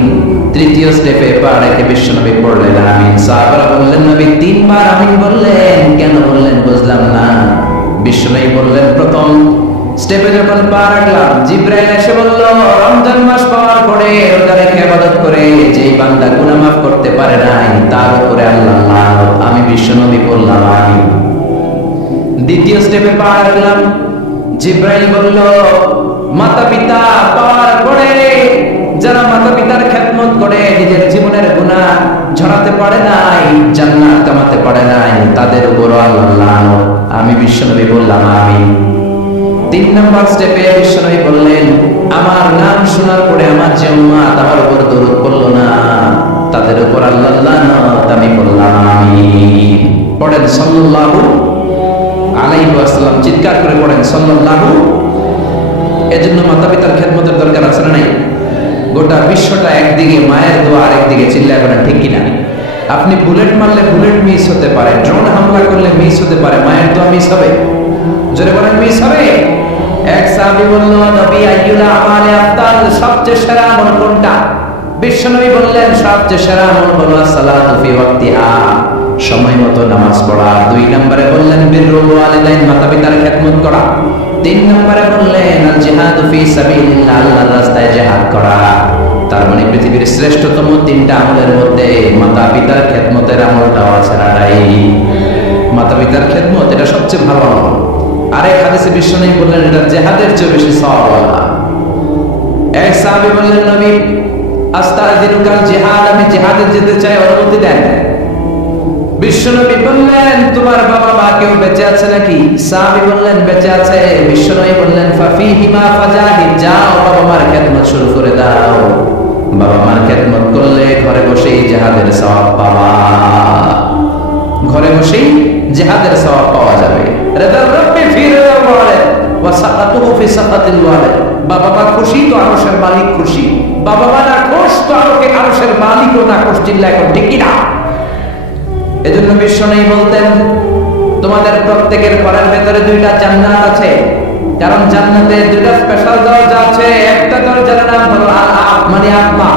তৃতীয় স্টেপে পা রেখে বিশ্বনবী পড়লেন আমিন। সাহাবারা বললেন নবী তিনবার আমিন বললেন, কেন বললেন বুঝলাম না। বিশ্বনবী বললেন প্রথম স্টেপে যখন পা রাখলাম, জিবরাইল এসে বলল রমজান মাস পাওয়ার পরে রোজা রেখে ইবাদত করে যেই বান্দা গুনাহ মাফ করতে পারে নাই, তার উপরে আল্লাহ লানত। আমি বিশ্বনবী বললাম আমিন। দ্বিতীয় স্টেপে পা রাখলাম, জিবরাইল বলল মাতা পিতা পাওয়ার পরে যারা মাতা পিতার খেদমত করে নিজের জীবনের গুনাহ ঝরাতে পারে নাই, জান্নাত কামাতে পারে নাই, তাদের উপর আল্লাহ লানত। আমি বিশ্বনবী বললাম আমিন। তিন নম্বর স্টেপে বিশ্বনবী বললেন আমার নাম শোনার পরে আমার যে উম্মত আমার উপর দরুদ পড়লো না, তাদের উপর আল্লাহ লানত। আমি বললাম আমিন। পড়েন সাল্লাল্লাহু আলাইহি ওয়াসাল্লাম, চিৎকার করে পড়েন সাল্লাল্লাহু। এজন্য মাতা পিতার খেদমতের দরকার আছে না নাই? গোটা বিশ্বটা একদিকে, মায়ের দোয়া আরেকদিকে। চিল্লায় বলেন ঠিক কিনা? আপনি বুলেট মারলে বুলেট মিস হতে পারে, ড্রোন হামলা করলে মিস হতে পারে, মায়ের দোয়া মিস হবে? জোরে বলেন মিস হবে? এক সাহাবী বলল নবী আইয়ুল আমালি আফদাল, সবচেয়ে সেরা আমল কোনটা? বিশ্বনবী বললেন সবচেয়ে সেরা আমল হলো সালাতু ফি ওয়াক্তিহা, সময় মতো নামাজ পড়া। দুই নম্বরে বললেন বিররুল ওয়ালিদাইন, মাতা পিতার খেদমত করা। তিন নম্বরে বললেন আল জিহাদু ফি সাবিলিল্লাহ, আল্লাহর রাস্তায় জিহাদ করা। তার মানে পৃথিবীর শ্রেষ্ঠতম তিনটা আমলের মধ্যে মাতা পিতার খেদমতের আমলটাও আছে না নাই? মাতা পিতার খেদমত এটা সবচেয়ে ভালো আমল। আরেক হাদিসে বিশ্বনবী বললেন এটা জিহাদের চেয়ে বেশি সওয়াবওয়ালা। এক সাহাবী বললেন নবী আস্তাযিনুকাল জিহাদ, আমি জিহাদে যেতে চাই, অনুমতি দেন। বিশ্বনবী বললেন তোমার বাবা মা কেউ বেঁচে আছে নাকি? সাহাবী বললেন বেঁচে আছে। বিশ্বনবী বললেন ফাফিহিমা ফাজাহিদ, যাও বাবা মার খেদমত শুরু করে দাও। বাবা মার খেদমত করলে ঘরে বসেই জিহাদের সওয়াব পাবা, ঘরে বসেই জিহাদের সওয়াব পাওয়া যাবে। রিদার রাব্বি ফি রিদাল ওয়ালিদ ওয়া সাকাতুহু ফি সাকাতিল ওয়ালিদ। বাবা মা খুশি তো আরশের মালিক খুশি, বাবা মা না খুশ তো আরশের মালিকও না খুশ। চিল্লায় কোন ঠিক কি না? এজন্য বিশ্বনবী বলতেন তোমাদের প্রত্যেকের ঘরের ভেতরে দুইটা জান্নাত আছে, কারণ জান্নাতে দুইটা স্পেশাল দরজা আছে। একটা দরজার নাম হলো আল-আব মানে আব্বা,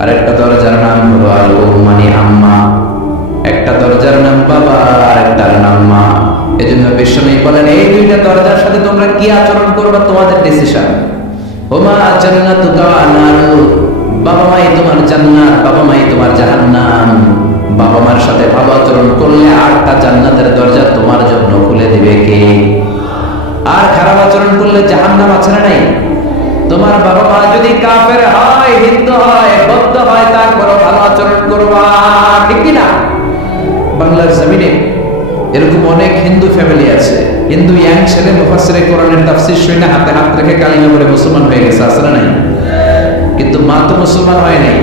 আর একটা দরজার নাম হলো আল-উম মানে আম্মা। একটা দরজার নাম বাবা আর একটার নাম মা। এজন্য বিশ্বনবী বলেন এই দুইটা দরজার সাথে তোমরা কি আচরণ করবে তোমাদের ডিসিশন। হুমা জান্নাতুকা ওয়া নারু, বাবা মাই তোমার জান্নাত, বাবা মাই তোমার জাহান্নাম। বাবা মার সাথে ভালো আচরণ করলে 8টা জান্নাতের দরজা তোমার জন্য খুলে দিবে কে? আর খারাপ আচরণ করলে জাহান্নাম আছে না নাই? তোমার বাবা মা যদি কাফের হয়, হিন্দু হয়, বৌদ্ধ হয়, তারপরও ভালো আচরণ করবা, ঠিক কি না? বাংলার জমিনে এরকম অনেক হিন্দু ফ্যামিলি আছে, হিন্দু ইয়াং ছেলে মুফাসসিরে কোরআনের তাফসীর শুনে হাতে হাত রেখে কালিমা পড়ে মুসলমান হয়ে গেছে, আছে না নাই? কিন্তু মা তো মুসলমান হয় নাই,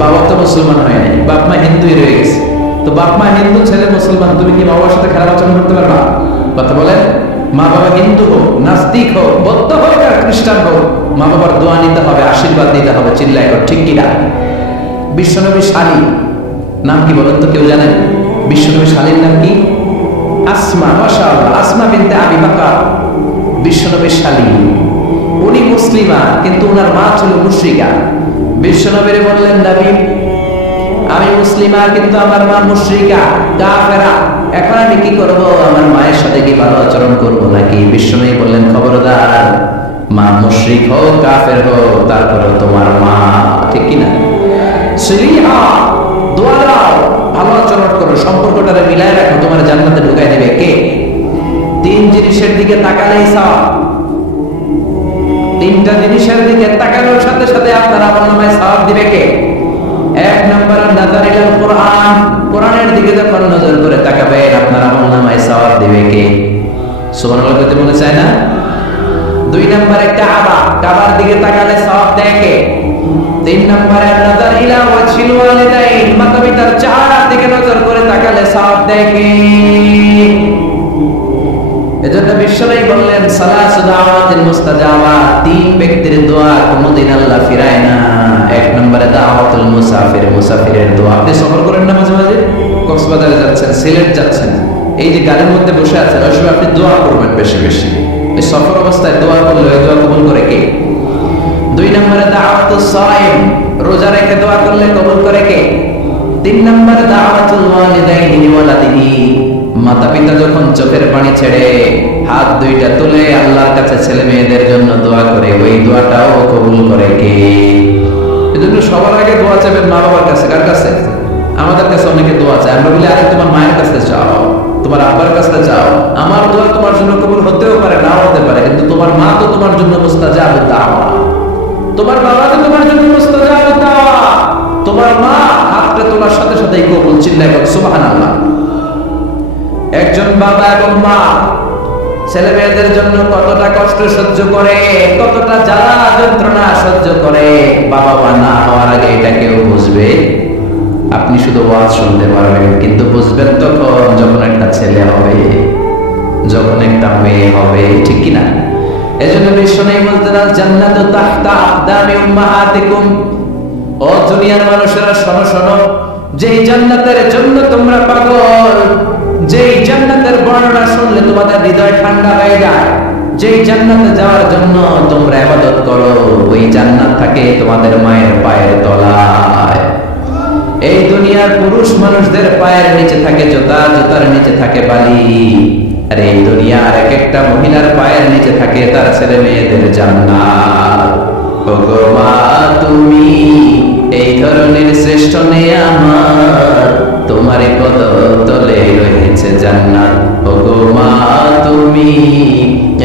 বাবা তো মুসলমান হয় নাই, বাপ মা হিন্দুই রয়ে গেছে। তো বাপ মা হিন্দু, ছেলে মুসলমান, তুমি কি বাবার সাথে খারাপ আচরণ করতে পারবা? কথা বলেন। মা বাবা হিন্দু হোক, নাস্তিক হোক, বৌদ্ধ হোক আর খ্রিস্টান হোক, মা বাবার দোয়া নিতে হবে, আশীর্বাদ নিতে হবে। চিল্লায় কর ঠিক কি না? বিশ্বনবী শালী নাম কি বলেন তো, কেউ জানেন বিশ্বনবী শালীর নাম কি? আসমা। মাশাআল্লাহ, আসমা বিনতে আবি বকর বিশ্বনবীর শালী। উনি মুসলিমা কিন্তু ওনার মা ছিল মুশরিকা। বিশ্বনবীরে বললেন নবী আমি মুসলিমা কিন্তু আমার মা মুশরিকা কাফেরা, এখন আমি কি করব? আমার মায়ের সাথে কি ভালো আচরণ করব নাকি? বিশ্বনবী বললেন খবরদার, মা মুশরিক হোক কাফের হোক তারপরে তোমার মা, ঠিক কি না? সলিহা দোয়া দাও, ভালো আচরণ করো, সম্পর্কটারে মিলায় রাখো, তোমার জান্নাতে ঢুকাই দিবে কে? 3 জিনিসের দিকে তাকালেই সওয়াব। 3টা জিনিসের দিকে তাকানোর সাথে সাথে আপনার আমলনামায় সওয়াব দিবে কে? 1 নম্বর নাযারিল কোরআন, কোরআনের দিকে যখন নজর করে তাকাবেন আপনার আমলনামায় সওয়াব দিবে কে? সুবহানাল্লাহ বলতে মনে চায় না? 2 নম্বরে কাবা, কাবার দিকে তাকালে সওয়াব দেয় কে? 3 নম্বরে নাযার ইলা ওয়াজহিল ওয়ালিদাইন, মাতা-পিতার চেহারার দিকে নজর করে তাকালে সওয়াব দেয় কে? এজন্য বিশ্বনবী বললেন সালাসু দাওয়াতিল মুস্তাজাবা, 3 ব্যক্তির দোয়া কোনদিন আল্লাহ ফিরায় না। 1 নম্বরে দাওয়াতুল মুসাফির, মুসাফিরের দোয়া। আপনি সফর করেন না মাঝে মাঝে, কক্সবাজারে যাচ্ছেন, সিলেট যাচ্ছেন, এই যে গাড়ির মধ্যে বসে আছেন, ওই সময় আপনি দোয়া করবেন বেশি বেশি। এই সফর অবস্থায় দোয়া করলে ওই দোয়া কবুল করে কে? 2 নম্বরে দাওয়াতুস সাইম, রোজা রেখে দোয়া করলে কবুল করে কে? 3 নম্বরে দাওয়াতুল ওয়ালিদাইনি ওয়ালাদিহি, মাতা পিতা যখন চোখের পানি ছেড়ে হাত 2টা তুলে আল্লাহর কাছে ছেলে মেয়েদের জন্য দোয়া করে, ওই দোয়াটাও কবুল করে কে? এজন্য সবার আগে দোয়া চাইবেন মা বাবার কাছে। কার কাছে? আমাদের কাছে অনেকে দোয়া চায়, আমরা বলি আরে তোমার মায়ের কাছে চাও, তোমার আব্বার কাছে চাও। আমার দোয়া তোমার জন্য কবুল হতেও পারে, নাও হতে পারে, কিন্তু তোমার মা তো তোমার জন্য মুস্তাজাবুদ দাওয়া, তোমার বাবা তো তোমার জন্য মুস্তাজাবুদ দাওয়া। তোমার মা হাতটা তোলার সাথে সাথেই কবুল। চিল্লায় বল সুবহানাল্লাহ। একজন বাবা এবং মা ছেলে মেয়েদের জন্য কতটা কষ্ট সহ্য করে, কতটা জ্বালা যন্ত্রণা সহ্য করে, বাবা মা না হওয়ার আগে এটা কেউ বুঝবে? আপনি শুধু ওয়াজ শুনতে পারবেন, কিন্তু বুঝবেন তখন যখন একটা ছেলে হবে, যখন একটা মেয়ে হবে, ঠিক কি না? এজন্য বিশ্বনবী বলতেন আল জান্নাতু তাহতা আকদামি উম্মাহাতিকুম, ও দুনিয়ার মানুষেরা শোনো শোনো, যেই জান্নাতের জন্য তোমরা পাগল, যেই জান্নাতের বর্ণনা শুনলে তোমাদের হৃদয় ঠান্ডা হয়ে যায়, যেই জান্নাতে যাওয়ার জন্য তোমরা ইবাদত করো, ওই জান্নাত থাকে তোমাদের মায়ের পায়ের তলায়। এই দুনিয়ার পুরুষ মানুষদের পায়ের নিচে থাকে জুতা, জুতার নিচে থাকে বালি, আর এই দুনিয়ার এক একটা মহিলার পায়ের নিচে থাকে তার ছেলে মেয়েদের জান্নাত। ওগো মা তুমি এই ধরনের শ্রেষ্ঠ নেয়ামত, তোমারই পদতলে রয়েছে জান্নাত। ওগো মা তুমি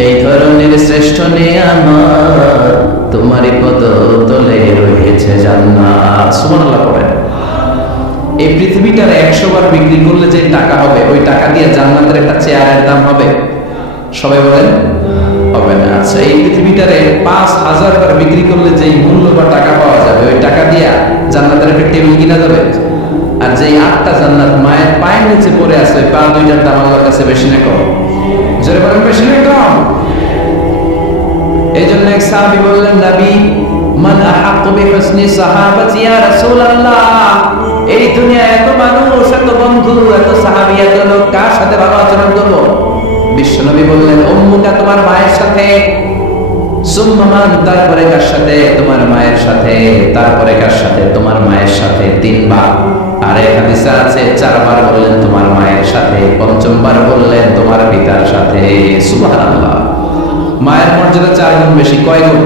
এই ধরনের শ্রেষ্ঠ নেয়ামত, তোমারই পদতলে রয়েছে জান্নাত। সুবহানাল্লাহ পড়েন। এই পৃথিবীটার 100 বার বিক্রি করলে যে টাকা হবে, ওই টাকা দিয়ে জান্নাতের একটা চেয়ারের দাম হবে? সবাই বলেন হবে না। আচ্ছা, এই পৃথিবীটারে 5000 বার বিক্রি করলে যে মূল্য বা টাকা পাওয়া টেবিল কিনা যাবে? আর যে 8টা জান্নাত মায়ের পায়ের নিচে পড়ে আছে, পা দুইটার দাম আল্লাহর কাছে বেশি না কম? জোরে বলেন বেশি না কম? এই জন্য এক সাহাবী বললেন, নবী মান আহাক্কু বিহুসনি সাহাবাতি ইয়া রাসূলুল্লাহ, এই দুনিয়ায় এত মানুষ, এত বন্ধু, এত সাহাবী, এত লোক, কার সাথে ভালো আচরণ করব? বিশ্বনবী বললেন, উম্মুকা, তোমার মায়ের সাথে, সুম্মা মান, তারপরে কার সাথে? তোমার মায়ের সাথে, তারপরে কার সাথে? তোমার মায়ের সাথে। 3 বার। আর এক হাদিসে আছে 4 বার বললেন তোমার মায়ের সাথে, 5বার বললেন তোমার পিতার সাথে। সুবহানাল্লাহ। মায়ের মর্যাদা 4 গুণ বেশি। কয় গুণ?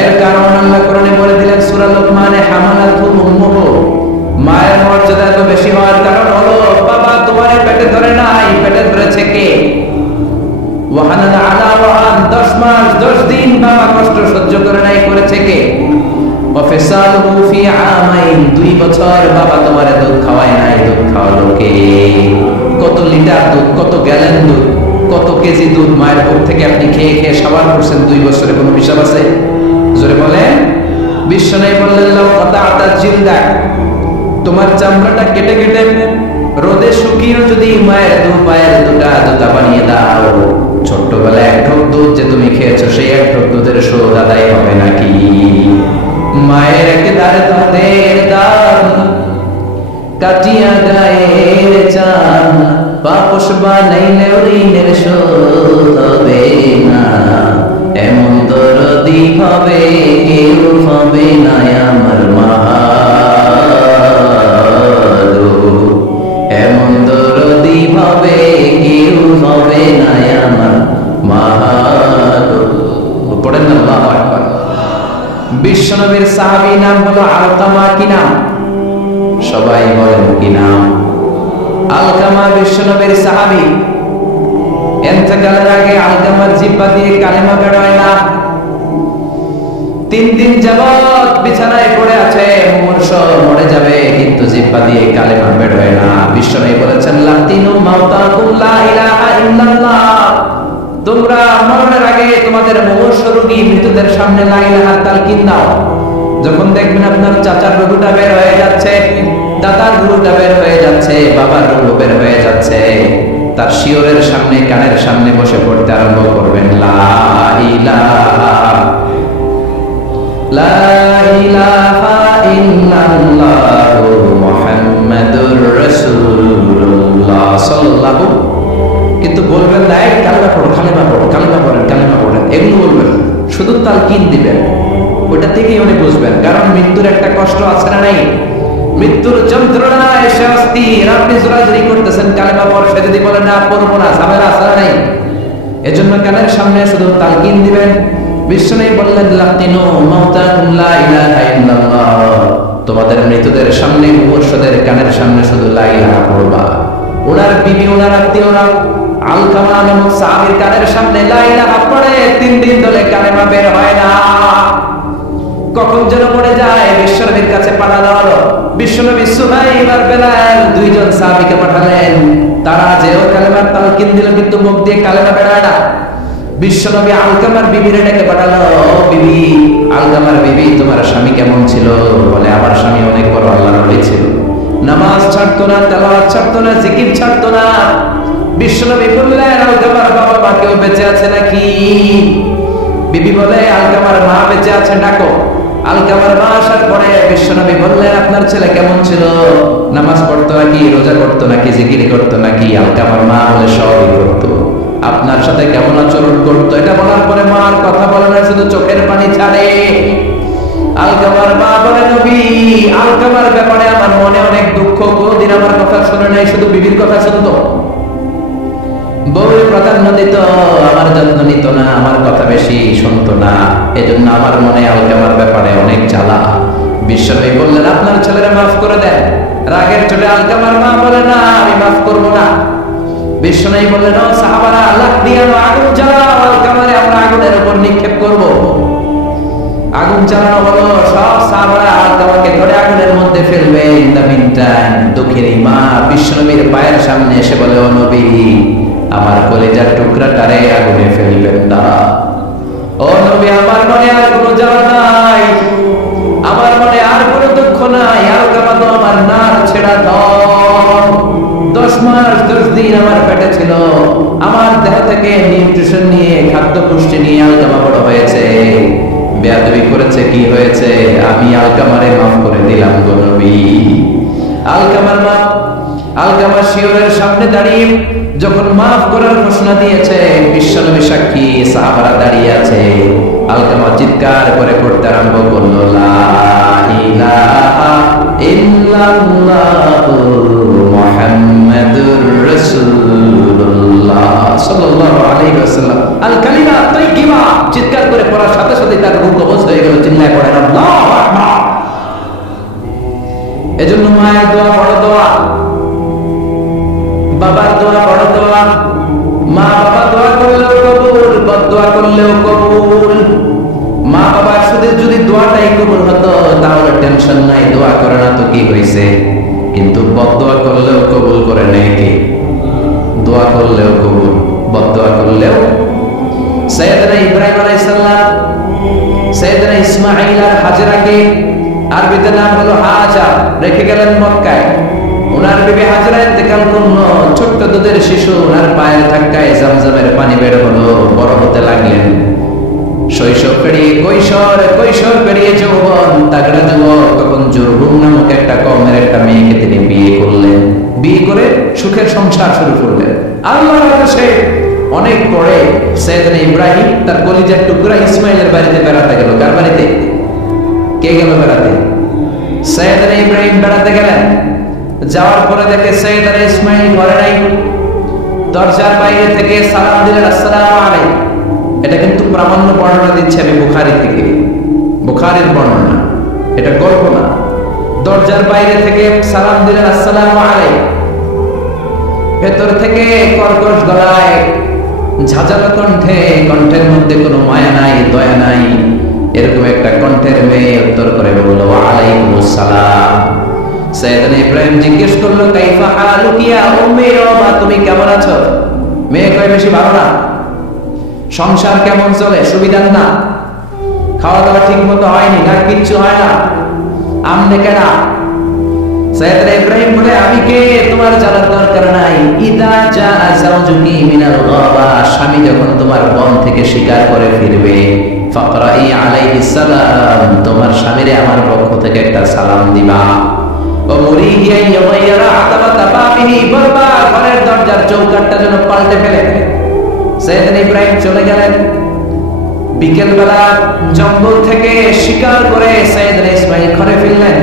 এর কারণ আল্লাহ কোরআনে বলে দিলেন সূরা লুকমানে, হামালাতু উম্মুহু, মায়ের মর্যাদা এত বেশি হওয়ার কারণ হলো বাবা তোমারে পেটে ধরে নাই, পেটে ধরেছে কে? ওয়াহানানা আলা ওয়াহান, 10 মাস 10 দিন বাবা কষ্ট সহ্য করে নাই, করেছে কে? ওয়াফিসালুহু ফি আমাইন, 2 বছর বাবা তোমারে দুধ খাওয়ায় নাই, দুধ খাওয়ালো কে? কত লিটার দুধ, কত গ্যালন দুধ, কত কেজি দুধ মায়ের বুক থেকে আপনি খেয়ে খেয়ে সাবান করছেন 2 বছরে, কোনো হিসাব আছে? জোরে বলেন। বিশ্বনবী বললেন, লাউ কাতা'তা জিলদাক, তোমার চামড়াটা কেটে কেটে রোদে শুকিয়ে যদি মায়ের 2 পায়ের 2টা জুতা বানিয়ে দাও, ছোট্টবেলায় 1 ঢোক দুধ যে তুমি খেয়েছো, সেই 1 ঢোক দুধের শোধ আদায় হবে নাকি? মায়ের একেবারে দুধের দাম কাটিয়া গায়ের চান, পাপস বানাইলে ঋণের শোধ হবে না, এমন দরদি হবে কেউ হবে না আমার মা, এমন দরদি হবে কেউ হবে না আমার মা। পড়েন না আল্লাহু আকবার। বিশ্বনবীর সাহাবী নাম হলো আলকামা। কি নাম? সবাই বলেন কি নাম? আলকামা বিশ্বনবীর সাহাবী। ইন্তেকালের আগে আলকামার জিহ্বা দিয়ে কালেমা বের হয় না। 3 দিন যাবত বিছানায় পড়ে আছে, মুমূর্ষ, মরে যাবে, কিন্তু জিহ্বা দিয়ে কালেমা বের হয় না। বিশ্বনবী বলেছেন, লাতিনু মাউতাকুম লা ইলাহা ইল্লাল্লাহ, তোমরা মরণের আগে তোমাদের মুমূর্ষ রোগী মৃতদের সামনে লা ইলাহা তালকিন দাও। যখন দেখবেন আপনার চাচার রুহুটা বের হয়ে যাচ্ছে, দাদার রুহুটা বের হয়ে যাচ্ছে, বাবার রুহু বের হয়ে যাচ্ছে, তার শিয়রের সামনে, কানের সামনে বসে পড়তে আরম্ভ করবেন, লা ইলাহা ইল্লাল্লাহু মুহাম্মাদুর রাসূলুল্লাহ সাল্লাল্লাহু। কিন্তু বলবেন না এই কালেমা পড়ো, কালেমা পড়ো, কালেমা পড়েন, কালেমা পড়েন, এগুলো বলবেন, শুধু তালকিন দিবেন। ওটা থেকেই উনি বুঝবেন, কারণ মৃত্যুর একটা কষ্ট আছে না নাই? মৃত্যুর যন্ত্রণা এসে অস্থির, আপনি জোরাজুরি করতেছেন কালেমা পড়, সে যদি বলে না পড়বো না, ঝামেলা আছে না নাই? এজন্য কানের সামনে শুধু তালকিন দিবেন। বিশ্বনবী বললেন, লাতিনু মাউতাকুম লা ইলাহা ইল্লাল্লাহ, তোমাদের মৃতদের সামনে, মুমূর্ষদের কানের সামনে শুধু লা ইলাহা পড়বা। ওনার বিবি, ওনার আত্মীয়রা আলকামা নামক সাহাবীর কানের সামনে লা ইলাহা পড়ে 3 দিন ধরে কালেমা বের হয় না। কখন যেন পড়ে যায়, বিশ্বনবীর কাছে পাঠানো হলো। বিশ্বনবী সুহাইব আর বেলাল 2 জন সাহাবীকে পাঠালেন, তারা যেও কালেমার তালকিন দিল, কিন্তু মুখ দিয়ে কালেমা বের হয় না। বিশ্বনবী আলকামার বিবিরে ডেকে পাঠালো, বিবি, আলকামার বিবি, তোমার স্বামী কেমন ছিল? বলে, আমার স্বামী অনেক বড় আল্লাহর ওলি ছিল, নামাজ ছাড়তো না, তেলাওয়াত ছাড়তো না, জিকির ছাড়তো না। বিশ্বনবী বললেন, আলকামার বাবা মা কেউ বেঁচে আছে নাকি? বিবি বলে, আলকামার মা বেঁচে আছে, ডাকো। আলকামার মা আসার পরে বিশ্বনবী বললেন, আপনার ছেলে কেমন ছিল? নামাজ পড়তো নাকি, রোজা করতো নাকি, জিকির করতো নাকি? আলকামার মা বলে, সবই করতো। আপনার সাথে কেমন আচরণ করতো? এটা বলার পরে মা আর কথা বলে না, শুধু চোখের পানি ছাড়ে। আলকামার মা বলে, নবী, আলকামার ব্যাপারে আমার মনে অনেক দুঃখ, কোনদিন আমার কথা শুনে নাই, শুধু বিবির কথা শুনতো, বউয়ের প্রাধান্য দিত, আমার যত্ন নিত না, আমার কথা বেশি শুনতো না, এজন্য আমার মনে আলকামার ব্যাপারে অনেক জ্বালা। বিশ্বনবী বললেন, আপনার ছেলেরা মাফ করে দেন। রাগের চোটে আলকামার মা বলে, না, আমি মাফ করবো না। বিশ্বনবী বললেন, ও সাহাবারা, লাখ দিয়ে আগুন জ্বালাও, আলকামারে আমরা আগুনের উপর নিক্ষেপ করব। আগুন জ্বালানো হলো, সব সাহাবারা আলকামাকে ধরে আগুনের মধ্যে ফেলবে। ইন দ্য মিন টাইম দুঃখেরই মা বিশ্বনবীর পায়ের সামনে এসে বলে, ও নবী, আমার কলিজার টুকরাটারে আগুনে ফেলবেন না। ও নবী, আমার মনে আর কোনো জ্বালা নাই, আমার মনে আর কোনো দুঃখ নাই, আর মাসের ধন, 10 মাস 10 দিন আমার পেটে ছিল, আমার দেহ থেকে নিউট্রিশন নিয়ে, খাদ্য পুষ্টি নিয়ে আলকামা বড় হয়েছে। বেয়াদবি করেছে, কি হয়েছে? আমি আলকামারে মাফ করে দিলাম গো নবী। আলকামার মা, আলকামা শিওরের সামনে দাঁড়িয়ে যখন মাফ করার ঘোষণা দিয়েছে, বিশ্বনবী সাক্ষী, সাহাবারা দাঁড়িয়ে আছে। আলকামা চিৎকার করে করতে আরম্ভ করলো, লা ইলাহা ইল্লাল্লাহু মুহাম্মাদুর রাসূলুল্লাহ সাল্লাল্লাহু আলাইহি ওয়াসাল্লাম। আল কালিমা তাইয়্যিবা চিৎকার করে পড়ার সাথে সাথে তার রূহ কবজ হয়ে গেল। চিল্লায় পড়েন আল্লাহু আকবার। এজন্য মায়ের দোয়া বড় দোয়া, বাবার দোয়া বড় দোয়া। মা বাবা দোয়া করলেও কবুল, বদদোয়া করলেও কবুল। মা বাবার শুধু যদি দোয়াটাই কবুল হতো তাহলে টেনশন নাই, দোয়া করে না তো কি হয়েছে। কিন্তু বদদোয়া করলেও কবুল করে নেয় কে? দোয়া করলেও কবুল, বদদোয়া করলেও। সাইয়েদনা ইব্রাহিম আলাইহিস সালাম, সাইয়েদনা ইসমাঈল আর হাজরাকে, আরবিতে নাম হলো হাজার, রেখে গেলেন মক্কায়। ওনার বিবি হাজরা ইন্তেকাল করলো, ছোট্ট দুধের শিশু, ওনার পায়ের ধাক্কায় জামজামের পানি বের হলো, বড় হতে লাগলেন। শৈশব পেরিয়ে কৈশোর, কৈশোর পেরিয়ে যৌবন, তাগড়া যুবক। তখন জুরহুম নামক একটা কওমের একটা মেয়েকে তিনি বিয়ে করলেন। বিয়ে করে সুখের সংসার শুরু করলেন। আল্লাহর আদেশে অনেক পরে সাইয়েদনা ইব্রাহিম তার কলিজার টুকরা ইসমাইলের বাড়িতে বেড়াতে গেল। কার বাড়িতে? কে গেল বেড়াতে? সাইয়েদনা ইব্রাহিম বেড়াতে গেলেন। যাওয়ার পরে দেখে সাইয়েদনা ইসমাইল ঘরে নাই। দরজার বাইরে থেকে সালাম দিলেন, আসসালামু আলাইকুম। এটা কিন্তু প্রামাণ্য বর্ণনা দিচ্ছে আমি বুখারী থেকে, বুখারীর বর্ণনা, এটা গল্প না। দরজার বাইরে থেকে সালাম দিলেন, আসসালামু আলাইকুম। ভেতর থেকে কর্কশ গলায়, ঝাঁঝালো কণ্ঠে, কণ্ঠের মধ্যে কোনো মায়া নাই, দয়া নাই, এরকম একটা কণ্ঠের মেয়ে উত্তর করে বলল, ওয়ালাইকুমুস সালাম। সাইয়েদনা ইব্রাহিম জিজ্ঞেস করলো, কাইফা হালুকি ইয়া উম্মি, ও মা তুমি কেমন আছো? মেয়ে কয়, বেশি ভালো না। সংসার কেমন চলে? সুবিধা না, খাওয়া দাওয়া ঠিক মতো হয়নি, না কিচ্ছু হয় না, আমনে কেনা? সাইয়েদনা ইব্রাহিম বলে, আমি কে তোমার জানার দরকার নাই। ইদা জাআ যাওজুকি মিনাল গাবা, স্বামী যখন তোমার বন থেকে শিকার করে ফিরবে, ফাকরাই আলাইহিস সালাম, তোমার স্বামীরে আমার পক্ষ থেকে একটা সালাম দিবা। ও মুরিহি ইয়াগাইরা আতাবাতা বাবিহি, বলবা ঘরের দরজার চৌকাঠটা যেন পাল্টে ফেলে। সাইয়েদনা ইব্রাহিম চলে গেলেন। বিকেল বেলা জঙ্গল থেকে শিকার করে সাইয়েদনা ইসমাঈল ঘরে ফিরলেন।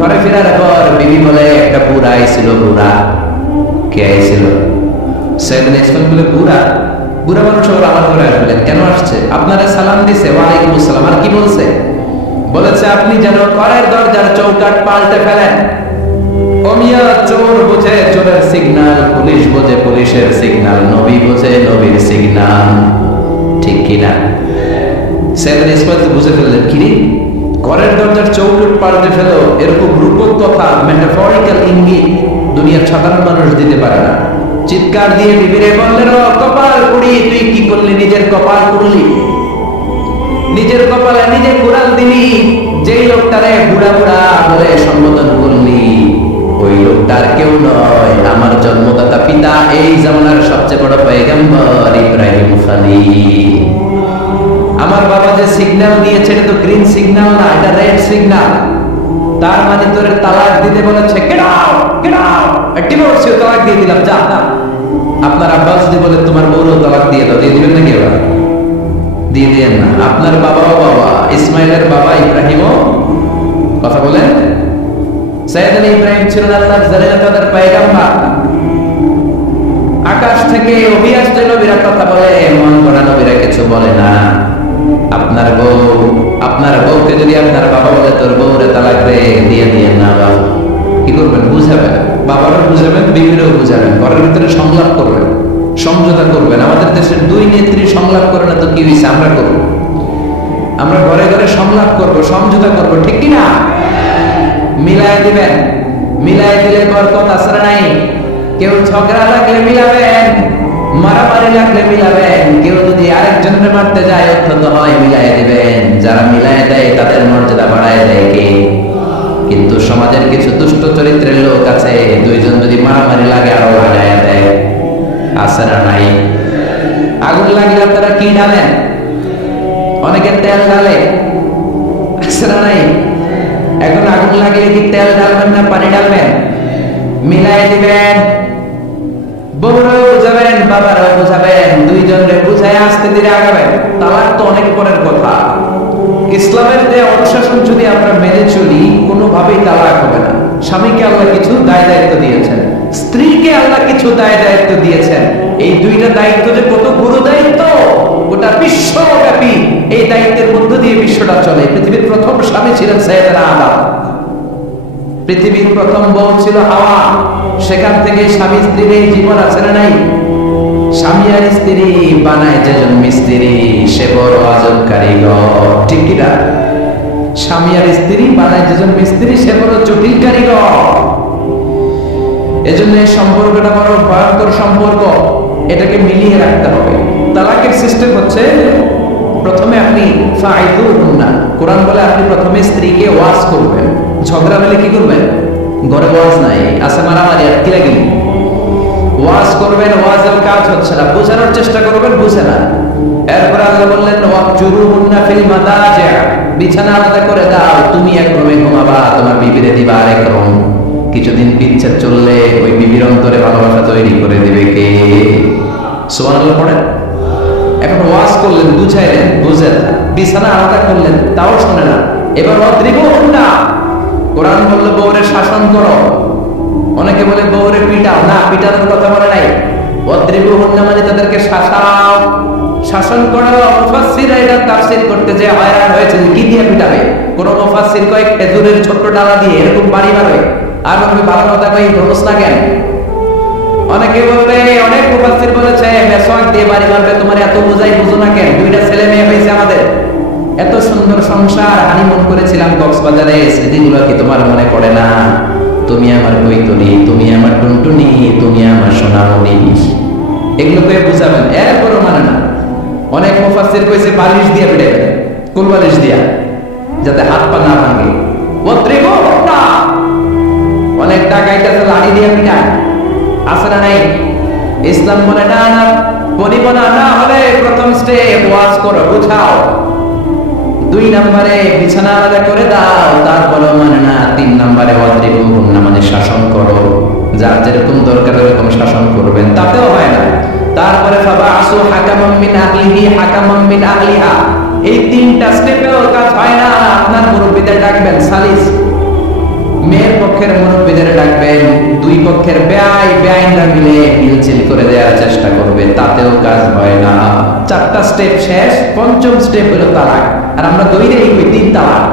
ঘরে ফেরার পর বিবি বলে, একটা বুড়া আইছিল। বুড়া কে আইছিল? সাইয়েদনা ইসমাঈল বলে, বুড়া? বুড়া মানুষ আবার আমার ঘরে আসলেন কেন? আসছে আপনারা সালাম দিছে, ওয়ালাইকুম আসসালাম। আর কি বলছে? বলেছে আপনি যেন ঘরের দরজার চৌকাঠ পাল্টে ফেলেন। অমিয়া চোর বোঝে চোরের সিগন্যাল, পুলিশ বোঝে পুলিশের সিগন্যাল, নবী বোঝে নবীর সিগন্যাল, ঠিক কিনা? সাইয়েদনা ইসমাঈল তো বুঝে ফেললেন, কিরে ঘরের দরজার চৌকাঠ পাল্টে ফেলো, এরকম রূপক কথা, মেটাফরিক্যাল ইঙ্গিত দুনিয়ার সাধারণ মানুষ দিতে পারে না। চিৎকার দিয়ে বিবিরে বললেন, ও কপাল পুড়ি, তুই কি করলি? নিজের কপাল পুড়লি, নিজের কপালে নিজে কুড়াল দিলি। যেই লোকটারে বুড়া বুড়া বলে সম্বোধন করলি, ওই লোকটার কেউ নয়, আমার জন্মদাতা পিতা, এই জামানার সবচেয়ে বড় পয়গম্বর ইব্রাহিম খলিল। আমার বাবা যে সিগন্যাল দিয়েছে এটা তো গ্রিন সিগন্যাল না, এটা রেড সিগন্যাল। তার মানে তোর তালাক দিতে বলেছে, গেট আউট, গেট আউট, ডিভোর্সিও তালাক দিয়ে দিলাম, যা না। আপনার আব্বা যদি বলে তোমার বউরও তালাক দিয়ে দাও, দিয়ে দিবেন নাকি? এবার দিয়ে দেন না। আপনার বাবাও বাবা, ইসমাইলের বাবা ইব্রাহিমও কথা বলেন। সাইয়েদনা ইব্রাহিম ছিলেন আল্লাহর জালালাতার পয়গম্বর। আকাশ থেকে ওহী আসছে, নবীরা কথা বলে, মন গড়া নবীরা কিছু বলে না। আপনার বউ, আপনার বউকে যদি আপনার বাবা বলে তোর বউরে তালাক দে, দিয়ে দিয়ে না, বাবা কি করবেন? বুঝাবেন, বাবারও বুঝাবেন, বিবিরও বুঝাবেন, ঘরের ভিতরে সংলাপ করবেন, সমঝোতা করবেন। আমাদের দেশের দুই নেত্রী সংলাপ করে না তো কি হয়েছে? আমরা করব, আমরা ঘরে ঘরে সংলাপ করব, সমঝোতা করব, ঠিক কিনা? মিলায় দিবেন, মিলায় দিলে বরকত আসরে নাই। কেউ ঝগড়া লাগলে মিলাবেন, মারামারি লাগলে মিলাবেন। কেউ যদি আরেকজনকে মারতে যায় অত্যন্ত হয়, মিলায় দিবেন। যারা মিলায় দেয় তাদের মর্যাদা বাড়ায় দেয় কে? কিন্তু সমাজের কিছু দুষ্ট চরিত্রের লোক আছে, দুইজন যদি মারামারি লাগে আরো লাগায়া দেয়, আছে না নাই? আগুন লাগলে আপনারা কি ঢালেন? অনেকে তেল ঢালে, আছে না নাই? এখন আগুন লাগলে কি তেল ঢালবেন না পানি ঢালবেন? মিলাই দিবেন। বউরাও বুঝাবেন, বাবারাও বুঝাবেন, দুইজনকে বুঝায় আস্তে ধীরে আগাবেন। তালাক তো অনেক পরের কথা। ইসলামের যে অনুশাসন যদি আমরা মেনে চলি, কোনোভাবেই তালাক হবে না। স্বামীকে আল্লাহ কিছু দায় দায়িত্ব দিয়েছেন, স্ত্রীকে আল্লাহ কিছু দায় দায়িত্ব দিয়েছেন। এই দুইটা দায়িত্ব যে কত গুরু দায়িত্ব, গোটা বিশ্বব্যাপী এই দায়িত্বের মধ্য দিয়ে বিশ্বটা চলে। পৃথিবীর প্রথম স্বামী ছিলেন সাইয়েদনা আদম, পৃথিবীর প্রথম বউ ছিল হাওয়া। সেখান থেকে স্বামী স্ত্রীর এই জীবন আছে না নাই? স্বামী আর স্ত্রী বানায় যেজন মিস্ত্রি, সে বড় আজব কারিগর, ঠিক কি না? স্বামী আর স্ত্রী বানায় যেজন মিস্ত্রি, সে বড় জটিল কারিগর। এজন্য এই সম্পর্কটা বড় ভয়ঙ্কর সম্পর্ক, এটাকে মিলিয়ে রাখতে হবে। তালাকের সিস্টেম হচ্ছে, প্রথমে আপনি ফাইদুহুন্না, কোরআন বলে আপনি প্রথমে স্ত্রীকে ওয়াজ করবেন। ঝগড়া হলে কি করবেন? ঘরে ওয়াজ নাই, আছে মারামারি, আর কি লাগি ওয়াজ করবেন। ওয়াজের কাজ হচ্ছে না, বোঝানোর চেষ্টা করবেন, বুঝে না। এরপর আল্লাহ বললেন ওয়াজুরুহুন্না ফিল মাদাজি', বিছানা আলাদা করে দাও, তুমি এক রুমে ঘুমাবা, তোমার বিবিরে দিবা আরেক রুম। কিছুদিন বিচ্ছেদ চললে ওই বিবির অন্তরে ভালোবাসা তৈরি করে দিবে কে? সুবহানাল্লাহ পড়েন। এখন ওয়াজ করলেন, বুঝাইলেন, বুঝে না। বিছানা আলাদা করলেন, তাও শোনে না। এবার ওয়াদ্রিবুহুন্না, কোরআন বলল বউরে শাসন করো। অনেকে বলে বউরে পিটাও, না, পিটানোর কথা বলে নাই। ওয়াদ্রিবুহুন্না মানে তাদেরকে শাসাও, শাসন করো। মুফাসসিররা এটা তাফসীর করতে যে হয়রান হয়েছে, কি দিয়ে পিটাবে? কোন মুফাসসির কয় খেজুরের ছোট ডালা দিয়ে এরকম বাড়ি মারবে, আর বলবে ভালো কথা কই ধরছ না কেন? অনেকে বলবে, অনেক মুফাসসির বলেছে মেসওয়াক দিয়ে বাড়ি মারবে, তোমার এত বোঝাই বুঝো না কেন? দুইটা ছেলে মেয়ে হয়েছে আমাদের, এত সুন্দর সংসার, হানিমুন করেছিলাম কক্সবাজারে, স্মৃতিগুলো কি তোমার মনে পড়ে না? তুমি আমার কৈতনি, তুমি আমার টুনটুনি, তুমি আমার সোনামণি, এগুলো কয়ে বুঝাবেন। এরপরও মানে না। অনেক মুফাসসির কইছে বালিশ দিয়ে পিটাবেন, কোন বালিশ দিয়া, যাতে হাত পা না ভাঙে। ওয়াদ্রিবুহুন্না, অনেক ডাকাইতেছে লাঠি দিয়ে পিটায়, আছে না নাই? ইসলাম বলে না, না পরিবনা না হলে প্রথম স্টেপ ওয়াজ করো, বুঝাও। 2 নম্বরে বিছানা আলাদা করে দাও, তারপরে মানে না। 3 নম্বরে ওয়াদ্রিবুহুন্না মানে শাসন করো, যার যেরকম দরকার এরকম শাসন করবেন, তাতেও হয় না। তারপরে ফাবাসু হাকামান মিন আহলিহি হাকামান মিন আহলিহা, এই 3টা স্টেপেও কাজ হয় না। আপনার মুরব্বিদের ডাকবেন, সালিস, মেয়ের পক্ষের মুরব্বিদের ডাকবেন, 2 পক্ষের বেআইনরা মিলে মিলছিল করে দেওয়ার চেষ্টা করবে, তাতেও কাজ হয় না। 4টা স্টেপ শেষ, 5ম স্টেপ হলো তালাক। আর আমরা দৌড়ে এই 3 তালাক।